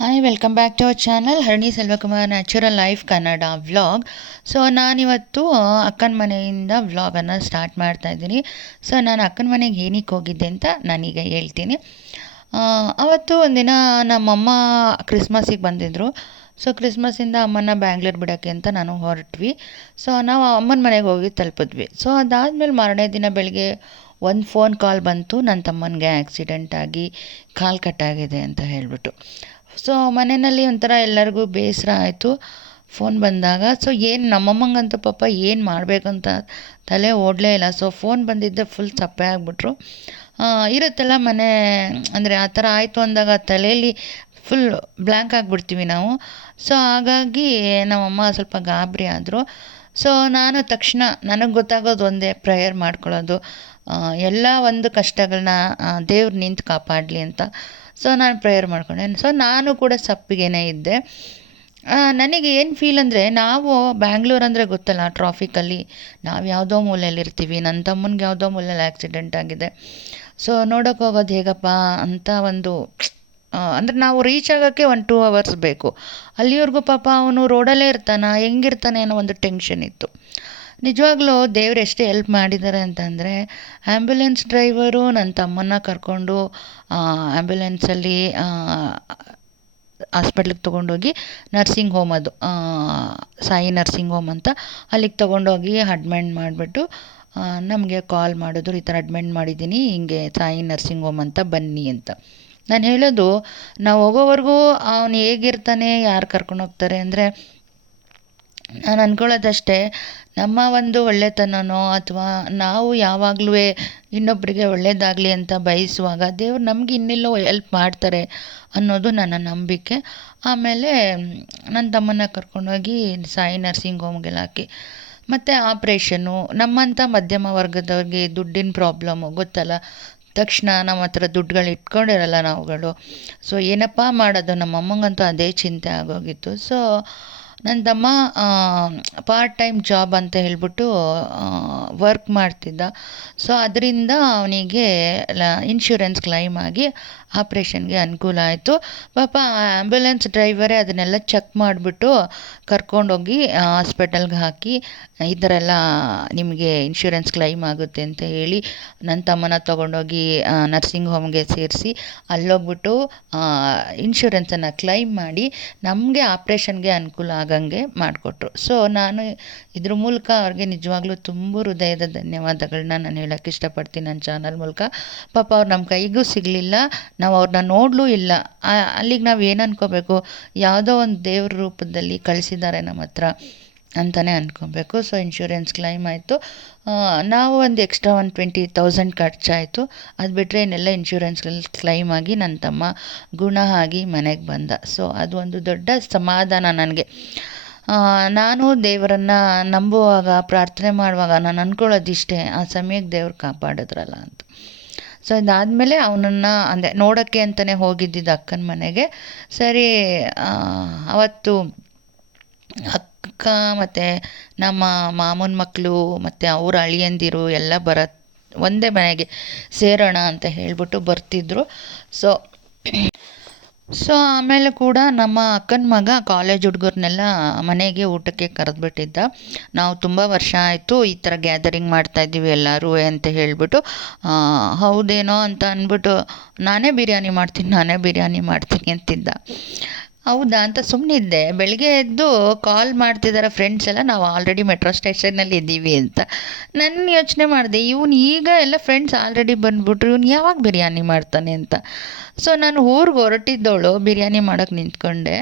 Hi welcome back to our channel Harani Selvakumar natural life Kannada vlog. So ನಾನಿವತ್ತು ಅಕ್ಕನ ಮನೆಯಿಂದ ವ್ಲಾಗನ್ನು start ಮಾಡ್ತಾ ಇದ್ದೀನಿ. ಸೊ ನಾನು ಅಕ್ಕನ ಮನೆಗೆ ಏನಕ್ಕೆ ಹೋಗಿದ್ದೆ ಅಂತ ನಾನೀಗ ಹೇಳ್ತೀನಿ. ಅವತ್ತು ಒಂದಿನ ನಮ್ಮಮ್ಮ ಕ್ರಿಸ್ಮಸ್ಸಿಗೆ ಬಂದಿದ್ದರು. ಸೊ ಕ್ರಿಸ್ಮಸ್ಸಿಂದ ಅಮ್ಮನ ಬ್ಯಾಂಗ್ಳೂರು ಬಿಡೋಕ್ಕೆ ಅಂತ ನಾನು ಹೊರಟ್ವಿ. ಸೊ ನಾವು ಅಮ್ಮನ ಮನೆಗೆ ಹೋಗಿ ತಲುಪಿದ್ವಿ. ಸೊ ಅದಾದಮೇಲೆ ಮಾರನೇ ದಿನ ಬೆಳಗ್ಗೆ ಒಂದು ಫೋನ್ ಕಾಲ್ ಬಂತು, ನನ್ನ ತಮ್ಮನಿಗೆ ಆ್ಯಕ್ಸಿಡೆಂಟ್ ಆಗಿ ಕಾಲು ಕಟ್ಟಾಗಿದೆ ಅಂತ ಹೇಳಿಬಿಟ್ಟು. ಸೊ ಮನೆಯಲ್ಲಿ ಒಂಥರ ಎಲ್ಲರಿಗೂ ಬೇಸರ ಆಯಿತು ಫೋನ್ ಬಂದಾಗ. ಸೊ ಏನು ನಮ್ಮಮ್ಮಂಗಂತೂ ಪಾಪ ಏನು ಮಾಡಬೇಕಂತ ತಲೆ ಓಡಲೇ ಇಲ್ಲ. ಸೊ ಫೋನ್ ಬಂದಿದ್ದೆ ಫುಲ್ ಸಪ್ಪೆ ಆಗಿಬಿಟ್ರು. ಇರುತ್ತಲ್ಲ ಮನೆ ಅಂದರೆ ಆ ಥರ ಆಯಿತು ಅಂದಾಗ ತಲೆಯಲ್ಲಿ ಫುಲ್ ಬ್ಲ್ಯಾಂಕ್ ಆಗಿಬಿಡ್ತೀವಿ ನಾವು. ಸೊ ಹಾಗಾಗಿ ನಮ್ಮಮ್ಮ ಸ್ವಲ್ಪ ಗಾಬರಿ ಆದರು. ಸೊ ನಾನು ತಕ್ಷಣ ನನಗೆ ಗೊತ್ತಾಗೋದು ಒಂದೇ, ಪ್ರೇಯರ್ ಮಾಡ್ಕೊಳ್ಳೋದು. ಎಲ್ಲ ಒಂದು ಕಷ್ಟಗಳನ್ನ ದೇವ್ರು ನಿಂತು ಕಾಪಾಡಲಿ ಅಂತ. ಸೊ ನಾನು ಪ್ರೇಯರ್ ಮಾಡ್ಕೊಂಡೆ. ಸೊ ನಾನು ಕೂಡ ಸಪ್ಪಿಗೇನೆ ಇದ್ದೆ. ನನಗೆ ಏನು ಫೀಲ್ ಅಂದರೆ, ನಾವು ಬ್ಯಾಂಗ್ಳೂರು ಅಂದರೆ ಗೊತ್ತಲ್ಲ, ಟ್ರಾಫಿಕಲ್ಲಿ ನಾವು ಯಾವುದೋ ಮೂಲೆಯಲ್ಲಿರ್ತೀವಿ, ನನ್ನ ತಮ್ಮನಿಗೆ ಯಾವುದೋ ಮೂಲೆಯಲ್ಲಿ ಆ್ಯಕ್ಸಿಡೆಂಟ್ ಆಗಿದೆ. ಸೊ ನೋಡೋಕೆ ಹೋಗೋದು ಹೇಗಪ್ಪ ಅಂತ ಒಂದು ಅಂದರೆ ನಾವು ರೀಚ್ ಆಗೋಕ್ಕೆ 1-2 ಅವರ್ಸ್ ಬೇಕು. ಅಲ್ಲಿವರೆಗೂ ಪಾಪ ಅವನು ರೋಡಲ್ಲೇ ಹೆಂಗಿರ್ತಾನೆ ಅನ್ನೋ ಒಂದು ಟೆನ್ಷನ್ ಇತ್ತು. ನಿಜವಾಗ್ಲೂ ದೇವ್ರು ಎಷ್ಟು ಹೆಲ್ಪ್ ಮಾಡಿದ್ದಾರೆ ಅಂತಂದರೆ, ಆ್ಯಂಬುಲೆನ್ಸ್ ಡ್ರೈವರು ನನ್ನ ತಮ್ಮನ್ನ ಕರ್ಕೊಂಡು ಆ್ಯಂಬುಲೆನ್ಸಲ್ಲಿ ಹಾಸ್ಪಿಟ್ಲಿಗೆ ತೊಗೊಂಡೋಗಿ, ನರ್ಸಿಂಗ್ ಹೋಮ್ ಅದು ಸಾಯಿ ನರ್ಸಿಂಗ್ ಹೋಮ್ ಅಂತ, ಅಲ್ಲಿಗೆ ತೊಗೊಂಡೋಗಿ ಅಡ್ಮಿಟ್ ಮಾಡಿಬಿಟ್ಟು ನಮಗೆ ಕಾಲ್ ಮಾಡಿದ್ರು, ಈ ಥರ ಅಡ್ಮಿಟ್ ಮಾಡಿದ್ದೀನಿ, ಹಿಂಗೆ ಸಾಯಿ ನರ್ಸಿಂಗ್ ಹೋಮ್ ಅಂತ ಬನ್ನಿ ಅಂತ. ನಾನು ಹೇಳೋದು, ನಾವು ಹೋಗೋವರೆಗೂ ಅವನು ಹೇಗಿರ್ತಾನೆ, ಯಾರು ಕರ್ಕೊಂಡೋಗ್ತಾರೆ ಅಂದರೆ, ನಾನು ಅಂದ್ಕೊಳ್ಳೋದಷ್ಟೇ, ನಮ್ಮ ಒಂದು ಒಳ್ಳೆತನನೋ ಅಥವಾ ನಾವು ಯಾವಾಗಲೂ ಇನ್ನೊಬ್ಬರಿಗೆ ಒಳ್ಳೆಯದಾಗಲಿ ಅಂತ ಬಯಸುವಾಗ ದೇವ್ರು ನಮಗೆ ಇನ್ನೆಲ್ಲೋ ಹೆಲ್ಪ್ ಮಾಡ್ತಾರೆ ಅನ್ನೋದು ನನ್ನ ನಂಬಿಕೆ. ಆಮೇಲೆ ನನ್ನ ತಮ್ಮನ್ನ ಕರ್ಕೊಂಡೋಗಿ ಸಾಯಿ ನರ್ಸಿಂಗ್ ಹೋಮ್ಗೆಲ್ಲ ಹಾಕಿ, ಮತ್ತು ಆಪ್ರೇಷನ್ನು. ನಮ್ಮಂಥ ಮಧ್ಯಮ ವರ್ಗದವ್ರಿಗೆ ದುಡ್ಡಿನ ಪ್ರಾಬ್ಲಮ್ಮು ಗೊತ್ತಲ್ಲ, ತಕ್ಷಣ ನಮ್ಮ ಹತ್ರ ದುಡ್ಡುಗಳು ಇಟ್ಕೊಂಡಿರಲ್ಲ ನಾವುಗಳು. ಸೊ ಏನಪ್ಪ ಮಾಡೋದು, ನಮ್ಮಮ್ಮಂಗಂತೂ ಅದೇ ಚಿಂತೆ ಆಗೋಗಿತ್ತು. ಸೊ ನನ್ನ ತಮ್ಮ ಪಾರ್ಟ್ ಟೈಮ್ ಜಾಬ್ ಅಂತ ಹೇಳ್ಬಿಟ್ಟು ವರ್ಕ್ ಮಾಡ್ತಿದ್ದ. ಸೊ ಅದರಿಂದ ಅವನಿಗೆ ಇನ್ಶೂರೆನ್ಸ್ ಕ್ಲೈಮ್ ಆಗಿ ಆಪ್ರೇಷನ್ಗೆ ಅನುಕೂಲ ಆಯಿತು. ಪಾಪ ಆ್ಯಂಬುಲೆನ್ಸ್ ಡ್ರೈವರೇ ಅದನ್ನೆಲ್ಲ ಚೆಕ್ ಮಾಡಿಬಿಟ್ಟು ಕರ್ಕೊಂಡೋಗಿ ಹಾಸ್ಪಿಟಲ್ಗೆ ಹಾಕಿ, ಈ ಥರ ಎಲ್ಲ ನಿಮಗೆ ಇನ್ಶೂರೆನ್ಸ್ ಕ್ಲೈಮ್ ಆಗುತ್ತೆ ಅಂತ ಹೇಳಿ ನನ್ನ ತಮ್ಮನ ತೊಗೊಂಡೋಗಿ ನರ್ಸಿಂಗ್ ಹೋಮ್ಗೆ ಸೇರಿಸಿ, ಅಲ್ಲೋಗ್ಬಿಟ್ಟು ಇನ್ಶೂರೆನ್ಸನ್ನು ಕ್ಲೈಮ್ ಮಾಡಿ ನಮಗೆ ಆಪ್ರೇಷನ್ಗೆ ಅನುಕೂಲ ಆಗಂಗೆ ಮಾಡಿಕೊಟ್ರು. ಸೊ ನಾನು ಇದ್ರ ಮೂಲಕ ಅವ್ರಿಗೆ ನಿಜವಾಗ್ಲೂ ತುಂಬ ಹೃದಯದ ಧನ್ಯವಾದಗಳನ್ನ ನಾನು ಹೇಳೋಕ್ಕೆ ಇಷ್ಟಪಡ್ತೀನಿ ನನ್ನ ಚಾನಲ್ ಮೂಲಕ. ಪಾಪ ಅವ್ರು ನಮ್ಮ ಕೈಗೂ ಸಿಗಲಿಲ್ಲ, ನಾವು ಅವ್ರನ್ನ ನೋಡಲೂ ಇಲ್ಲ. ಅಲ್ಲಿಗೆ ನಾವು ಏನು ಅನ್ಕೋಬೇಕು, ಯಾವುದೋ ಒಂದು ದೇವ್ರ ರೂಪದಲ್ಲಿ ಕಳಿಸಿದ್ದಾರೆ ನಮ್ಮ ಹತ್ರ ಅಂತಲೇ ಅಂದ್ಕೊಬೇಕು. ಸೊ ಇನ್ಶೂರೆನ್ಸ್ ಕ್ಲೈಮ್ ಆಯಿತು. ನಾವು ಒಂದು ಎಕ್ಸ್ಟ್ರಾ 20,000 ಖರ್ಚಾಯಿತು. ಅದು ಬಿಟ್ಟರೆ ಇನ್ನೆಲ್ಲ ಇನ್ಶೂರೆನ್ಸ್ಗಳಲ್ಲಿ ಕ್ಲೈಮ್ ಆಗಿ ನನ್ನ ತಮ್ಮ ಗುಣ ಆಗಿ ಮನೆಗೆ ಬಂದ. ಸೊ ಅದು ಒಂದು ದೊಡ್ಡ ಸಮಾಧಾನ ನನಗೆ. ನಾನು ದೇವರನ್ನು ನಂಬುವಾಗ, ಪ್ರಾರ್ಥನೆ ಮಾಡುವಾಗ ನಾನು ಅಂದ್ಕೊಳ್ಳೋದಿಷ್ಟೇ, ಆ ಸಮಯಕ್ಕೆ ದೇವ್ರು ಕಾಪಾಡಿದ್ರಲ್ಲ ಅಂತ. ಸೊ ಇದಾದಮೇಲೆ ಅವನನ್ನು ಅಂದರೆ ನೋಡೋಕ್ಕೆ ಅಂತಲೇ ಹೋಗಿದ್ದಿದ್ದು ಅಕ್ಕನ ಮನೆಗೆ. ಸರಿ, ಅವತ್ತು ಅಕ್ಕ ಮತ್ತು ನಮ್ಮ ಮಾಮನ ಮಕ್ಕಳು ಮತ್ತು ಅವ್ರ ಅಳಿಯಂದಿರು ಎಲ್ಲ ಒಂದೇ ಮನೆಗೆ ಸೇರೋಣ ಅಂತ ಹೇಳಿಬಿಟ್ಟು ಬರ್ತಿದ್ರು. ಸೊ ಆಮೇಲೆ ಕೂಡ ನಮ್ಮ ಅಕ್ಕನ ಮಗ ಕಾಲೇಜ್ ಹುಡುಗರನ್ನೆಲ್ಲ ಮನೆಗೆ ಊಟಕ್ಕೆ ಕರೆದ್ಬಿಟ್ಟಿದ್ದ. ನಾವು ತುಂಬ ವರ್ಷ ಆಯಿತು ಈ ಥರ ಗ್ಯಾದರಿಂಗ್ ಮಾಡ್ತಾಯಿದ್ದೀವಿ ಎಲ್ಲರೂ ಅಂತ ಹೇಳಿಬಿಟ್ಟು, ಹೌದೇನೋ ಅಂತ ಅಂದ್ಬಿಟ್ಟು, ನಾನೇ ಬಿರಿಯಾನಿ ಮಾಡ್ತೀನಿ ಅಂತಿದ್ದ. ಹೌದಾ ಅಂತ ಸುಮ್ಮನಿದ್ದೆ. ಬೆಳಗ್ಗೆ ಎದ್ದು ಕಾಲ್ ಮಾಡ್ತಿದ್ದಾರೆ ಫ್ರೆಂಡ್ಸ್ ಎಲ್ಲ, ನಾವು ಆಲ್ರೆಡಿ ಮೆಟ್ರೋ ಸ್ಟೇಷನ್ನಲ್ಲಿ ಇದ್ದೀವಿ ಅಂತ. ನಾನು ಯೋಚನೆ ಮಾಡಿದೆ, ಇವನು ಈಗ ಎಲ್ಲ ಫ್ರೆಂಡ್ಸ್ ಆಲ್ರೆಡಿ ಬಂದುಬಿಟ್ರು, ಇವನು ಯಾವಾಗ ಬಿರಿಯಾನಿ ಮಾಡ್ತಾನೆ ಅಂತ. ಸೊ ನಾನು ಊರಿಗೆ ಹೊರಟಿದ್ದವಳು ಬಿರಿಯಾನಿ ಮಾಡೋಕ್ಕೆ ನಿಂತ್ಕೊಂಡೆ.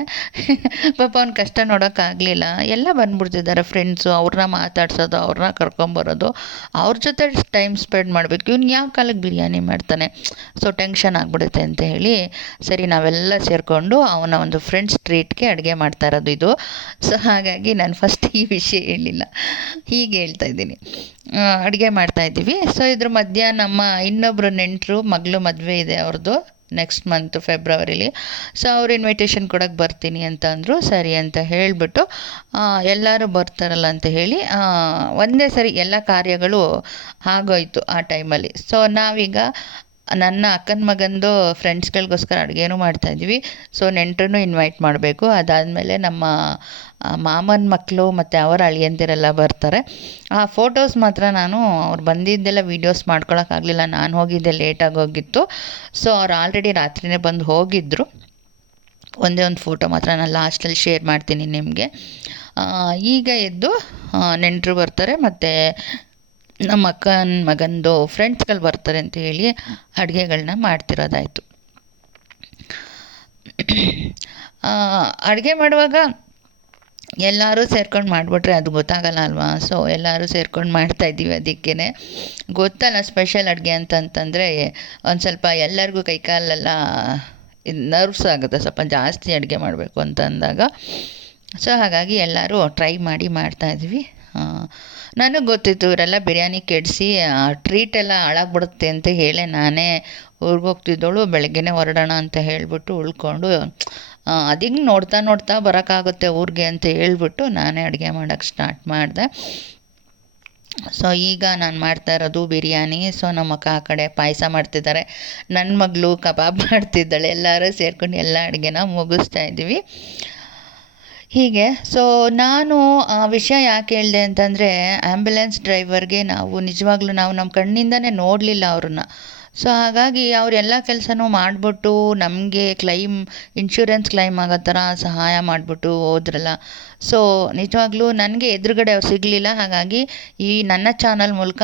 ಪಾಪ ಅವ್ನ ಕಷ್ಟ ನೋಡೋಕ್ಕಾಗಲಿಲ್ಲ. ಎಲ್ಲ ಬಂದುಬಿಡ್ತಿದ್ದಾರೆ ಫ್ರೆಂಡ್ಸು, ಅವ್ರನ್ನ ಮಾತಾಡ್ಸೋದು, ಅವ್ರನ್ನ ಕರ್ಕೊಂಬರೋದು, ಅವ್ರ ಜೊತೆ ಟೈಮ್ ಸ್ಪೆಂಡ್ ಮಾಡಬೇಕು. ಇವ್ನು ಯಾವ ಕಾಲಕ್ಕೆ ಬಿರಿಯಾನಿ ಮಾಡ್ತಾನೆ, ಸೊ ಟೆನ್ಷನ್ ಆಗಿಬಿಡುತ್ತೆ ಅಂತ ಹೇಳಿ, ಸರಿ ನಾವೆಲ್ಲ ಸೇರಿಕೊಂಡು ಅವನ ಒಂದು ಫ್ರೆಂಡ್ಸ್ ಟ್ರೀಟ್ಗೆ ಅಡುಗೆ ಮಾಡ್ತಾ ಇರೋದು ಇದು. ಸೊ ಹಾಗಾಗಿ ನಾನು ಫಸ್ಟ್ ಈ ವಿಷಯ ಹೇಳಿಲ್ಲ, ಹೀಗೆ ಹೇಳ್ತಾ ಇದ್ದೀನಿ. ಅಡುಗೆ ಮಾಡ್ತಾಯಿದ್ದೀವಿ. ಸೊ ಇದ್ರ ಮಧ್ಯ ನಮ್ಮ ಇನ್ನೊಬ್ಬರು ನೆಂಟರು ಮಗಳು ಮದುವೆ ಇದೆ ಅವ್ರದ್ದು ನೆಕ್ಸ್ಟ್ ಮಂತ್ ಫೆಬ್ರವರಿಲಿ. ಸೊ ಅವ್ರು ಇನ್ವಿಟೇಷನ್ ಕೊಡೋಕ್ಕೆ ಬರ್ತೀನಿ ಅಂತ ಅಂದರು. ಸರಿ ಅಂತ ಹೇಳಿಬಿಟ್ಟು ಎಲ್ಲರೂ ಬರ್ತಾರಲ್ಲ ಅಂತ ಹೇಳಿ ಒಂದೇ ಸರಿ ಎಲ್ಲ ಕಾರ್ಯಗಳು ಆಗೋಯ್ತು ಆ ಟೈಮಲ್ಲಿ. ಸೊ ನಾವೀಗ ನನ್ನ ಅಕ್ಕನ ಮಗಂದು ಫ್ರೆಂಡ್ಸ್ಗಳಿಗೋಸ್ಕರ ಅಡುಗೆನೂ ಮಾಡ್ತಾಯಿದ್ವಿ. ಸೊ ನೆಂಟರನ್ನು ಇನ್ವೈಟ್ ಮಾಡಬೇಕು. ಅದಾದಮೇಲೆ ನಮ್ಮ ಮಾಮನ ಮಕ್ಕಳು ಮತ್ತು ಅವರ ಅಳಿಯಂದಿರೆಲ್ಲ ಬರ್ತಾರೆ. ಆ ಫೋಟೋಸ್ ಮಾತ್ರ ನಾನು ಅವ್ರು ಬಂದಿದ್ದೆಲ್ಲ ವೀಡಿಯೋಸ್ ಮಾಡ್ಕೊಳಕ್ಕಾಗಲಿಲ್ಲ. ನಾನು ಹೋಗಿದ್ದೆ ಲೇಟಾಗಿ ಹೋಗಿತ್ತು. ಸೊ ಅವ್ರು ಆಲ್ರೆಡಿ ರಾತ್ರಿಯೇ ಬಂದು ಹೋಗಿದ್ದರು. ಒಂದೇ ಒಂದು ಫೋಟೋ ಮಾತ್ರ ನಾನು ಲಾಸ್ಟಲ್ಲಿ ಶೇರ್ ಮಾಡ್ತೀನಿ ನಿಮಗೆ. ಈಗ ಎದ್ದು ನೆಂಟರು ಬರ್ತಾರೆ ಮತ್ತು ನಮ್ಮ ಅಕ್ಕನ ಮಗಂದು ಫ್ರೆಂಡ್ಸ್ಗಳು ಬರ್ತಾರೆ ಅಂತ ಹೇಳಿ ಅಡುಗೆಗಳನ್ನ ಮಾಡ್ತಿರೋದಾಯಿತು. ಅಡುಗೆ ಮಾಡುವಾಗ ಎಲ್ಲರೂ ಸೇರ್ಕೊಂಡು ಮಾಡಿಬಿಟ್ರೆ ಅದು ಗೊತ್ತಾಗಲ್ಲ ಅಲ್ವಾ. ಸೊ ಎಲ್ಲರೂ ಸೇರ್ಕೊಂಡು ಮಾಡ್ತಾಯಿದ್ದೀವಿ. ಅದಕ್ಕೇ ಗೊತ್ತಲ್ಲ, ಸ್ಪೆಷಲ್ ಅಡುಗೆ ಅಂತಂತಂದರೆ ಒಂದು ಸ್ವಲ್ಪ ಎಲ್ಲರಿಗೂ ಕೈಕಾಲೆಲ್ಲ ನರ್ವ್ಸ್ ಆಗುತ್ತೆ ಸ್ವಲ್ಪ ಜಾಸ್ತಿ ಅಡುಗೆ ಮಾಡಬೇಕು ಅಂತ ಅಂದಾಗ. ಸೊ ಹಾಗಾಗಿ ಎಲ್ಲರೂ ಟ್ರೈ ಮಾಡಿ ಮಾಡ್ತಾಯಿದ್ವಿ. ನನಗೆ ಗೊತ್ತಿತ್ತು ಇವರೆಲ್ಲ ಬಿರಿಯಾನಿ ಕೆಡಿಸಿ ಟ್ರೀಟೆಲ್ಲ ಹಾಳಾಗ್ಬಿಡುತ್ತೆ ಅಂತ ಹೇಳಿ ನಾನೇ ಊರಿಗೆ ಹೋಗ್ತಿದ್ದವಳು. ಬೆಳಗ್ಗೆನೇ ಹೊರಡೋಣ ಅಂತ ಹೇಳಿಬಿಟ್ಟು ಉಳ್ಕೊಂಡು ಅದಿಂಗೆ ನೋಡ್ತಾ ನೋಡ್ತಾ ಬರೋಕ್ಕಾಗುತ್ತೆ ಊರಿಗೆ ಅಂತ ಹೇಳ್ಬಿಟ್ಟು ನಾನೇ ಅಡುಗೆ ಮಾಡೋಕ್ಕೆ ಸ್ಟಾರ್ಟ್ ಮಾಡಿದೆ. ಸೊ ಈಗ ನಾನು ಮಾಡ್ತಾ ಇರೋದು ಬಿರಿಯಾನಿ. ಸೊ ನಮ್ಮ ಅಕ್ಕ ಆ ಕಡೆ ಪಾಯಸ ಮಾಡ್ತಿದ್ದಾರೆ, ನನ್ನ ಮಗಳು ಕಬಾಬ್ ಮಾಡ್ತಿದ್ದಾಳೆ. ಎಲ್ಲರೂ ಸೇರ್ಕೊಂಡು ಎಲ್ಲ ಅಡುಗೆನ ಮುಗಿಸ್ತಾ ಇದ್ದೀವಿ ಹೀಗೆ. ಸೊ ನಾನು ಆ ವಿಷಯ ಯಾಕೆ ಹೇಳಿದೆ ಅಂತಂದರೆ, ಆ್ಯಂಬುಲೆನ್ಸ್ ಡ್ರೈವರ್ಗೆ ನಾವು ನಿಜವಾಗ್ಲೂ ನಾವು ನಮ್ಮ ಕಣ್ಣಿಂದನೇ ನೋಡಲಿಲ್ಲ ಅವ್ರನ್ನ. ಸೊ ಹಾಗಾಗಿ ಅವರೆಲ್ಲ ಕೆಲಸನೂ ಮಾಡಿಬಿಟ್ಟು ನಮಗೆ ಇನ್ಶೂರೆನ್ಸ್ ಕ್ಲೈಮ್ ಆಗೋ ಥರ ಸಹಾಯ ಮಾಡಿಬಿಟ್ಟು ಹೋದ್ರಲ್ಲ. ಸೊ ನಿಜವಾಗ್ಲೂ ನನಗೆ ಎದುರುಗಡೆ ಅವ್ರು ಸಿಗಲಿಲ್ಲ. ಹಾಗಾಗಿ ಈ ನನ್ನ ಚಾನಲ್ ಮೂಲಕ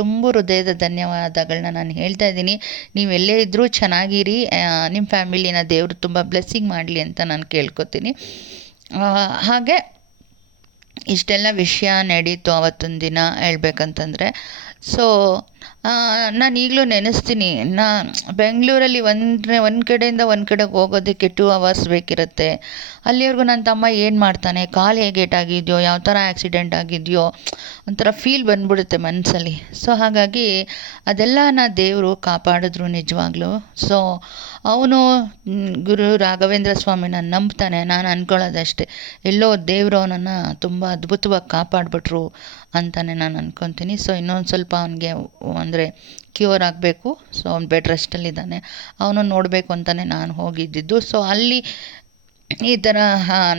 ತುಂಬ ಹೃದಯದ ಧನ್ಯವಾದಗಳನ್ನ ನಾನು ಹೇಳ್ತಾ ಇದ್ದೀನಿ. ನೀವು ಎಲ್ಲೇ ಇದ್ದರೂ ಚೆನ್ನಾಗಿರಿ, ನಿಮ್ಮ ಫ್ಯಾಮಿಲಿನ ದೇವರು ತುಂಬ ಬ್ಲೆಸ್ಸಿಂಗ್ ಮಾಡಲಿ ಅಂತ ನಾನು ಕೇಳ್ಕೊತೀನಿ. ಹಾಗೆ ಇಷ್ಟೆಲ್ಲ ವಿಷಯ ನಡೀತು ಅವತ್ತೊಂದು ದಿನ ಹೇಳ್ಬೇಕಂತಂದರೆ. ಸೊ ನಾನು ಈಗಲೂ ನೆನೆಸ್ತೀನಿ, ಬೆಂಗಳೂರಲ್ಲಿ ಒಂದು ಕಡೆಯಿಂದ ಒಂದು ಕಡೆಗೆ ಹೋಗೋದಕ್ಕೆ 2 hours ಬೇಕಿರುತ್ತೆ. ಅಲ್ಲಿವರೆಗೂ ನನ್ನ ತಮ್ಮ ಏನು ಮಾಡ್ತಾನೆ, ಕಾಲು ಹೇಗೆ ಏಟಾಗಿದೆಯೋ, ಯಾವ ಥರ ಆ್ಯಕ್ಸಿಡೆಂಟ್ ಆಗಿದೆಯೋ ಒಂಥರ ಫೀಲ್ ಬಂದ್ಬಿಡುತ್ತೆ ಮನಸ್ಸಲ್ಲಿ. ಸೊ ಹಾಗಾಗಿ ಅದೆಲ್ಲ ದೇವರು ಕಾಪಾಡಿದ್ರು ನಿಜವಾಗ್ಲೂ. ಸೊ ಅವನು ಗುರು ರಾಘವೇಂದ್ರ ಸ್ವಾಮಿನ ನಂಬ್ತಾನೆ. ನಾನು ಅಂದ್ಕೊಳ್ಳೋದಷ್ಟೇ, ಎಲ್ಲೋ ದೇವರು ಅವನನ್ನು ತುಂಬ ಅದ್ಭುತವಾಗಿ ಕಾಪಾಡಿಬಿಟ್ರು ಅಂತಲೇ ನಾನು ಅಂದ್ಕೊತೀನಿ. ಸೊ ಇನ್ನೊಂದು ಸ್ವಲ್ಪ ಅವನಿಗೆ ಅಂದರೆ ಕ್ಯೂರ್ ಆಗಬೇಕು. ಸೊ ಅವ್ನು ಬೆಡ್ ರೆಸ್ಟಲ್ಲಿದ್ದಾನೆ, ಅವನು ನೋಡಬೇಕು ಅಂತಲೇ ನಾನು ಹೋಗಿದ್ದಿದ್ದು. ಸೊ ಅಲ್ಲಿ ಈ ಥರ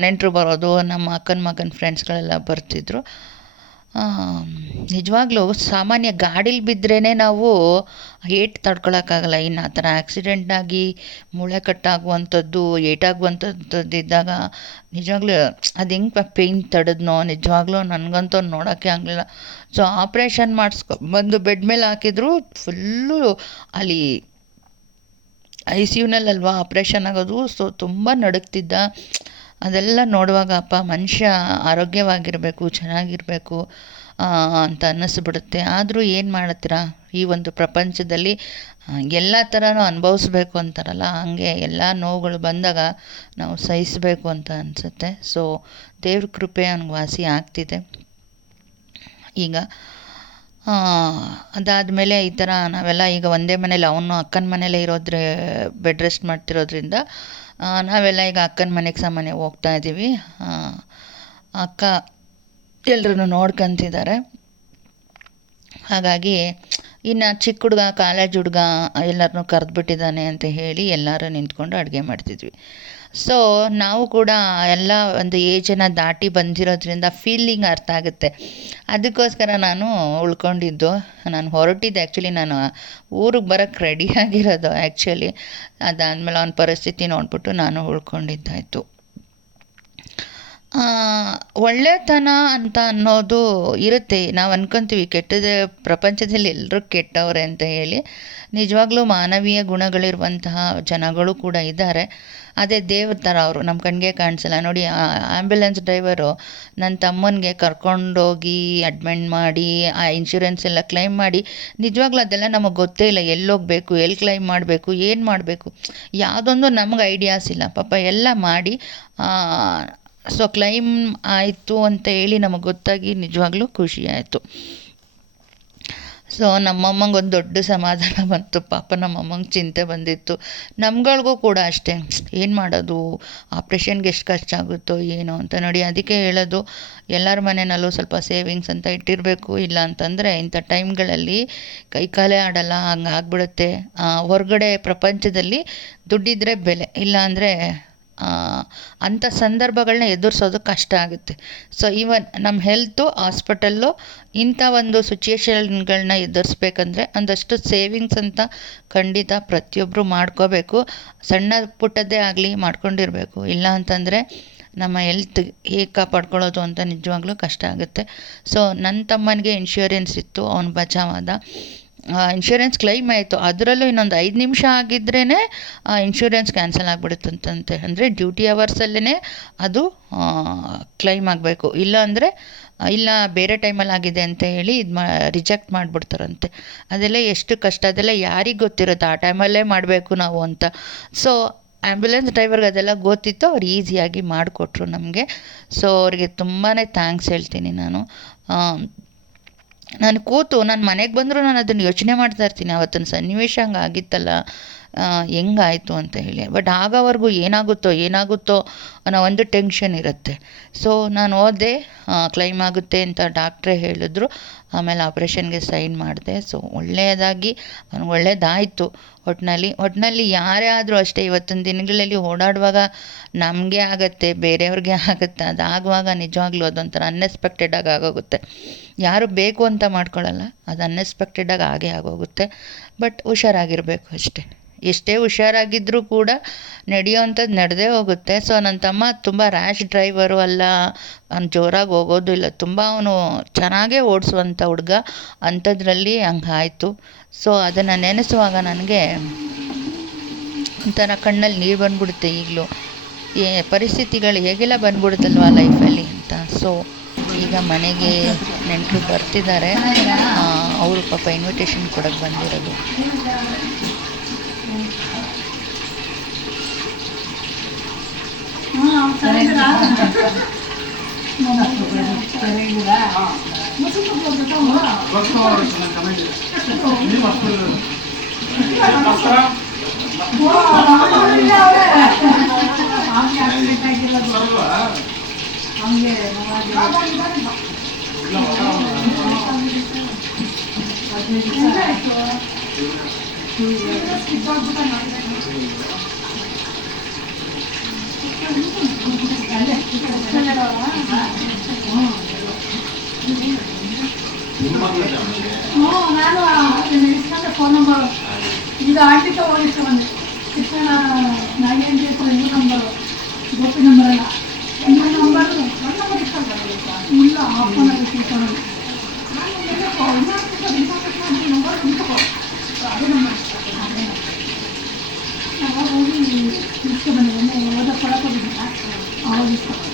ನೆಂಟರು ಬರೋದು, ನಮ್ಮ ಅಕ್ಕನ ಮಗನ ಫ್ರೆಂಡ್ಸ್ಗಳೆಲ್ಲ ಬರ್ತಿದ್ರು. ನಿಜವಾಗ್ಲೂ ಸಾಮಾನ್ಯ ಗಾಡೀಲಿ ಬಿದ್ರೇ ನಾವು ಏಟು ತಡ್ಕೊಳಕ್ಕಾಗಲ್ಲ. ಇನ್ನು ಆ ಥರ ಆ್ಯಕ್ಸಿಡೆಂಟ್ ಆಗಿ ಮೂಳೆ ಕಟ್ಟಾಗುವಂಥದ್ದು, ಏಟಾಗುವಂಥದ್ದು ಇದ್ದಾಗ ನಿಜವಾಗ್ಲೂ ಅದು ಹೆಂಗೆ ಪೇಯ್ನ್ ತಡೆದ್ನೋ ನಿಜವಾಗ್ಲೂ ನನಗಂತೂ ನೋಡೋಕ್ಕೆ ಆಗಲಿಲ್ಲ. ಸೊ ಆಪ್ರೇಷನ್ ಬಂದು ಬೆಡ್ ಮೇಲೆ ಹಾಕಿದ್ರು. ಫುಲ್ಲು ಅಲ್ಲಿ ICUನಲ್ಲಲ್ವಾ ಆಪ್ರೇಷನ್ ಆಗೋದು. ಸೊ ತುಂಬ ನಡುಗ್ತಿದ್ದ. ಅದೆಲ್ಲ ನೋಡುವಾಗ ಅಪ್ಪ ಮನುಷ್ಯ ಆರೋಗ್ಯವಾಗಿರಬೇಕು, ಚೆನ್ನಾಗಿರಬೇಕು ಅಂತ ಅನ್ನಿಸ್ಬಿಡುತ್ತೆ. ಆದರೂ ಏನು ಮಾಡತ್ತೀರಾ, ಈ ಒಂದು ಪ್ರಪಂಚದಲ್ಲಿ ಎಲ್ಲ ಥರನೂ ಅನುಭವಿಸ್ಬೇಕು ಅಂತಾರಲ್ಲ, ಹಾಗೆ ಎಲ್ಲ ನೋವುಗಳು ಬಂದಾಗ ನಾವು ಸಹಿಸಬೇಕು ಅಂತ ಅನಿಸುತ್ತೆ. ಸೊ ದೇವ್ರ ಕೃಪೆ ಅವ್ನಿಗೆ ವಾಸಿ ಆಗ್ತಿದೆ ಈಗ. ಅದಾದಮೇಲೆ ಈ ಥರ ನಾವೆಲ್ಲ ಈಗ ಒಂದೇ ಮನೇಲಿ, ಅವನು ಅಕ್ಕನ ಮನೇಲೇ ಬೆಡ್ ರೆಸ್ಟ್ ಮಾಡ್ತಿರೋದ್ರಿಂದ ನಾವೆಲ್ಲ ಈಗ ಅಕ್ಕನ ಮನೆಗೆ ಸಾಮಾನ್ಯ ಹೋಗ್ತಾ ಇದ್ದೀವಿ. ಅಕ್ಕ ಎಲ್ಲರೂ ನೋಡ್ಕೊತಿದ್ದಾರೆ. ಹಾಗಾಗಿ ಇನ್ನು ಚಿಕ್ಕ ಹುಡುಗ, ಕಾಲೇಜ್ ಹುಡುಗ ಎಲ್ಲರನ್ನೂ ಕರೆದ್ಬಿಟ್ಟಿದ್ದಾನೆ ಅಂತ ಹೇಳಿ ಎಲ್ಲರೂ ನಿಂತ್ಕೊಂಡು ಅಡುಗೆ ಮಾಡ್ತಿದ್ವಿ. ಸೊ ನಾವು ಕೂಡ ಎಲ್ಲ ಒಂದು ಏಜನ್ನು ದಾಟಿ ಬಂದಿರೋದ್ರಿಂದ ಫೀಲಿಂಗ್ ಅರ್ಥ ಆಗುತ್ತೆ. ಅದಕ್ಕೋಸ್ಕರ ನಾನು ಉಳ್ಕೊಂಡಿದ್ದು. ನಾನು ಹೊರಟಿದ್ದೆ ಆ್ಯಕ್ಚುಲಿ, ನಾನು ಊರಿಗೆ ಬರೋಕ್ಕೆ ರೆಡಿಯಾಗಿರೋದು ಆ್ಯಕ್ಚುಲಿ. ಅದಾದಮೇಲೆ ಅವನ ಪರಿಸ್ಥಿತಿ ನೋಡಿಬಿಟ್ಟು ನಾನು ಉಳ್ಕೊಂಡಿದ್ದಾಯಿತು. ಒಳ್ಳೆತನ ಅಂತ ಅನ್ನೋದು ಇರುತ್ತೆ. ನಾವು ಅಂದ್ಕೊತೀವಿ ಕೆಟ್ಟದೇ ಪ್ರಪಂಚದಲ್ಲಿ ಎಲ್ಲರೂ ಕೆಟ್ಟವ್ರೆ ಅಂತ ಹೇಳಿ. ನಿಜವಾಗ್ಲೂ ಮಾನವೀಯ ಗುಣಗಳಿರುವಂತಹ ಜನಗಳು ಕೂಡ ಇದ್ದಾರೆ. ಅದೇ ದೇವ್ರ ಥರ ಅವರು ನಮ್ಮ ಕಣ್ಣಿಗೆ ಕಾಣಿಸಲ್ಲ. ನೋಡಿ, ಆ್ಯಂಬುಲೆನ್ಸ್ ಡ್ರೈವರು ನನ್ನ ತಮ್ಮನಿಗೆ ಕರ್ಕೊಂಡೋಗಿ ಅಡ್ಮಿಟ್ ಮಾಡಿ ಆ ಇನ್ಶೂರೆನ್ಸ್ ಎಲ್ಲ ಕ್ಲೈಮ್ ಮಾಡಿ, ನಿಜವಾಗ್ಲೂ ಅದೆಲ್ಲ ನಮಗೆ ಗೊತ್ತೇ ಇಲ್ಲ. ಎಲ್ಲೋಗಬೇಕು, ಎಲ್ಲಿ ಕ್ಲೈಮ್ ಮಾಡಬೇಕು, ಏನು ಮಾಡಬೇಕು, ಯಾವುದೊಂದು ನಮಗೆ ಐಡಿಯಾಸ್ ಇಲ್ಲ. ಪಾಪ ಎಲ್ಲ ಮಾಡಿ ಸೊ ಕ್ಲೈಮ್ ಆಯಿತು ಅಂತ ಹೇಳಿ ನಮಗೆ ಗೊತ್ತಾಗಿ ನಿಜವಾಗ್ಲೂ ಖುಷಿ ಆಯಿತು. ಸೊ ನಮ್ಮಮ್ಮಂಗೆ ಒಂದು ದೊಡ್ಡ ಸಮಾಧಾನ ಬಂತು. ಪಾಪ ನಮ್ಮಮ್ಮಂಗೆ ಚಿಂತೆ ಬಂದಿತ್ತು. ನಮ್ಗಳಿಗೂ ಕೂಡ ಅಷ್ಟೇ, ಏನು ಮಾಡೋದು, ಆಪ್ರೇಷನ್ಗೆ ಎಷ್ಟು ಖರ್ಚು ಆಗುತ್ತೋ ಏನೋ ಅಂತ ನೋಡಿ. ಅದಕ್ಕೆ ಹೇಳೋದು, ಎಲ್ಲರ ಮನೆಯಲ್ಲೂ ಸ್ವಲ್ಪ ಸೇವಿಂಗ್ಸ್ ಅಂತ ಇಟ್ಟಿರಬೇಕು. ಇಲ್ಲ ಅಂತಂದರೆ ಇಂಥ ಟೈಮ್ಗಳಲ್ಲಿ ಕೈಕಾಲೇ ಆಡಲ್ಲ, ಹಂಗೆ ಆಗ್ಬಿಡುತ್ತೆ. ಹೊರಗಡೆ ಪ್ರಪಂಚದಲ್ಲಿ ದುಡ್ಡಿದ್ರೆ ಬೆಲೆ, ಇಲ್ಲ ಅಂದರೆ ಅಂಥ ಸಂದರ್ಭಗಳನ್ನ ಎದುರಿಸೋದು ಕಷ್ಟ ಆಗುತ್ತೆ. ಸೊ ಈವನ್ ನಮ್ಮ ಹೆಲ್ತು, ಹಾಸ್ಪಿಟಲ್ಲು, ಇಂಥ ಒಂದು ಸಿಚುಯೇಷನ್ಗಳನ್ನ ಎದುರಿಸ್ಬೇಕಂದ್ರೆ ಒಂದಷ್ಟು ಸೇವಿಂಗ್ಸ್ ಅಂತ ಖಂಡಿತ ಪ್ರತಿಯೊಬ್ಬರು ಮಾಡ್ಕೋಬೇಕು. ಸಣ್ಣ ಪುಟ್ಟದ್ದೇ ಆಗಲಿ ಮಾಡ್ಕೊಂಡಿರಬೇಕು. ಇಲ್ಲ ಅಂತಂದರೆ ನಮ್ಮ ಹೆಲ್ತ್ ಹೇಗೆ ಕಾಪಾಡ್ಕೊಳ್ಳೋದು ಅಂತ ನಿಜವಾಗ್ಲೂ ಕಷ್ಟ ಆಗುತ್ತೆ. ಸೊ ನನ್ನ ತಮ್ಮನಿಗೆ ಇನ್ಶೂರೆನ್ಸ್ ಇತ್ತು, ಅವನು ಬಚಾವಾದ. ಇನ್ಶೂರೆನ್ಸ್ ಕ್ಲೈಮ್ ಆಯಿತು. ಅದರಲ್ಲೂ ಇನ್ನೊಂದು 5 ನಿಮಿಷ ಆಗಿದ್ರೇ ಇನ್ಶೂರೆನ್ಸ್ ಕ್ಯಾನ್ಸಲ್ ಆಗಿಬಿಡುತ್ತಂತೆ. ಅಂದರೆ ಡ್ಯೂಟಿ ಅವರ್ಸಲ್ಲೇ ಅದು ಕ್ಲೈಮ್ ಆಗಬೇಕು. ಇಲ್ಲ ಅಂದರೆ ಇಲ್ಲ ಬೇರೆ ಟೈಮಲ್ಲಿ ಆಗಿದೆ ಅಂತ ಹೇಳಿ ರಿಜೆಕ್ಟ್ ಮಾಡಿಬಿಡ್ತಾರಂತೆ. ಅದೆಲ್ಲ ಎಷ್ಟು ಕಷ್ಟ, ಅದೆಲ್ಲ ಯಾರಿಗೆ ಗೊತ್ತಿರುತ್ತೆ, ಆ ಟೈಮಲ್ಲೇ ಮಾಡಬೇಕು ನಾವು ಅಂತ. ಸೊ ಆ್ಯಂಬುಲೆನ್ಸ್ ಡ್ರೈವರ್ಗೆ ಅದೆಲ್ಲ ಗೊತ್ತಿತ್ತು, ಅವ್ರು ಈಸಿಯಾಗಿ ಮಾಡಿಕೊಟ್ರು ನಮಗೆ. ಸೊ ಅವ್ರಿಗೆ ತುಂಬಾ ಥ್ಯಾಂಕ್ಸ್ ಹೇಳ್ತೀನಿ ನಾನು. ನಾನು ಕೂತು ನಾನು ಮನೆಗೆ ಬಂದರೂ ನಾನು ಅದನ್ನು ಯೋಚನೆ ಮಾಡ್ತಾ ಇರ್ತೀನಿ, ಆವತ್ತಿನ ಸನ್ನಿವೇಶ ಹಂಗೆ ಆಗಿತ್ತಲ್ಲ, ಹೆಂಗಾಯಿತು ಅಂತ ಹೇಳಿ. ಬಟ್ ಆಗೋವರೆಗೂ ಏನಾಗುತ್ತೋ ಅನ್ನೋ ಒಂದು ಟೆನ್ಷನ್ ಇರುತ್ತೆ. ಸೊ ನಾನು ಹೋದೆ, ಕ್ಲೈಮ್ ಆಗುತ್ತೆ ಅಂತ ಡಾಕ್ಟ್ರೇ ಹೇಳಿದ್ರು. ಆಮೇಲೆ ಆಪ್ರೇಷನ್ಗೆ ಸೈನ್ ಮಾಡಿದೆ. ಸೊ ಒಳ್ಳೆಯದಾಗಿ ಅವ್ನಿಗೆ ಒಳ್ಳೇದಾಯಿತು. ಒಟ್ಟಿನಲ್ಲಿ ಯಾರೇ ಆದರೂ ಅಷ್ಟೇ, ಇವತ್ತಿನ ದಿನಗಳಲ್ಲಿ ಓಡಾಡುವಾಗ ನಮಗೆ ಆಗುತ್ತೆ, ಬೇರೆಯವ್ರಿಗೆ ಆಗುತ್ತೆ. ಅದಾಗುವಾಗ ನಿಜವಾಗ್ಲೂ ಅದೊಂಥರ ಅನ್ಎಕ್ಸ್ಪೆಕ್ಟೆಡಾಗಿ ಆಗೋಗುತ್ತೆ. ಯಾರು ಬೇಕು ಅಂತ ಮಾಡ್ಕೊಳ್ಳಲ್ಲ, ಅದು ಅನ್ಎಕ್ಸ್ಪೆಕ್ಟೆಡಾಗಿ ಆಗೇ ಆಗೋಗುತ್ತೆ. ಬಟ್ ಹುಷಾರಾಗಿರಬೇಕು ಅಷ್ಟೇ. ಎಷ್ಟೇ ಹುಷಾರಾಗಿದ್ದರೂ ಕೂಡ ನಡೆಯೋವಂಥದ್ದು ನಡೆದೇ ಹೋಗುತ್ತೆ. ಸೊ ನನ್ನ ತಮ್ಮ ತುಂಬ ರ್ಯಾಶ್ ಡ್ರೈವರು ಅಲ್ಲ, ಅವ್ನು ಜೋರಾಗಿ ಹೋಗೋದು ಇಲ್ಲ, ತುಂಬ ಅವನು ಚೆನ್ನಾಗೇ ಓಡಿಸುವಂಥ ಹುಡುಗ. ಅಂಥದ್ರಲ್ಲಿ ಹಂಗಾಯಿತು. ಸೊ ಅದನ್ನು ನೆನೆಸುವಾಗ ನನಗೆ ಒಂಥರ ಕಣ್ಣಲ್ಲಿ ನೀರು ಬಂದ್ಬಿಡುತ್ತೆ. ಈಗಲೂ ಪರಿಸ್ಥಿತಿಗಳು ಹೇಗೆಲ್ಲ ಬಂದ್ಬಿಡುತ್ತಲ್ವ ಲೈಫಲ್ಲಿ ಅಂತ. ಸೊ ಈಗ ಮನೆಗೆ ನೆಂಟರು ಬರ್ತಿದ್ದಾರೆ, ಅವರು ಪಾಪ ಇನ್ವಿಟೇಷನ್ ಕೊಡೋಕ್ಕೆ ಬಂದಿರೋದು. ನಾನು ಇಸ್ಕೊಂಡೆ ಫೋನ್ ನಂಬರು. ಈಗ ಆಂಟಿಗೆ ಹೋಗಿತ್ತು ಬಂದೆ ಶಿಕ್ಷಣ ನಾಗೇಂದ್ರ ಇವ್ರ ನಂಬರು, ಗೋಪಿ ನಂಬರಲ್ಲ, ನಿಮ್ಮ ನಂಬರು ನನ್ನ ನಂಬರ್ ಇಸ್ಕೊಂಡ್ರೆ ಇಲ್ಲ ಆ ಫೋನಲ್ಲಿ ತಿಳ್ಕೊಳ್ಳೋದು. ನಂಬರ್ ಅದೇ ನಂಬರ್ ಅವಾಗ ಹೋಗಿ ಇಸ್ಕೊ ಬಂದಿದ್ದೆ. ಓದೋ ಕೊಡಕ್ಕೆ ಹೋಗಿದ್ದಿಲ್ಲ, ಅವಾಗ ಇಸ್ಕೊಂಡು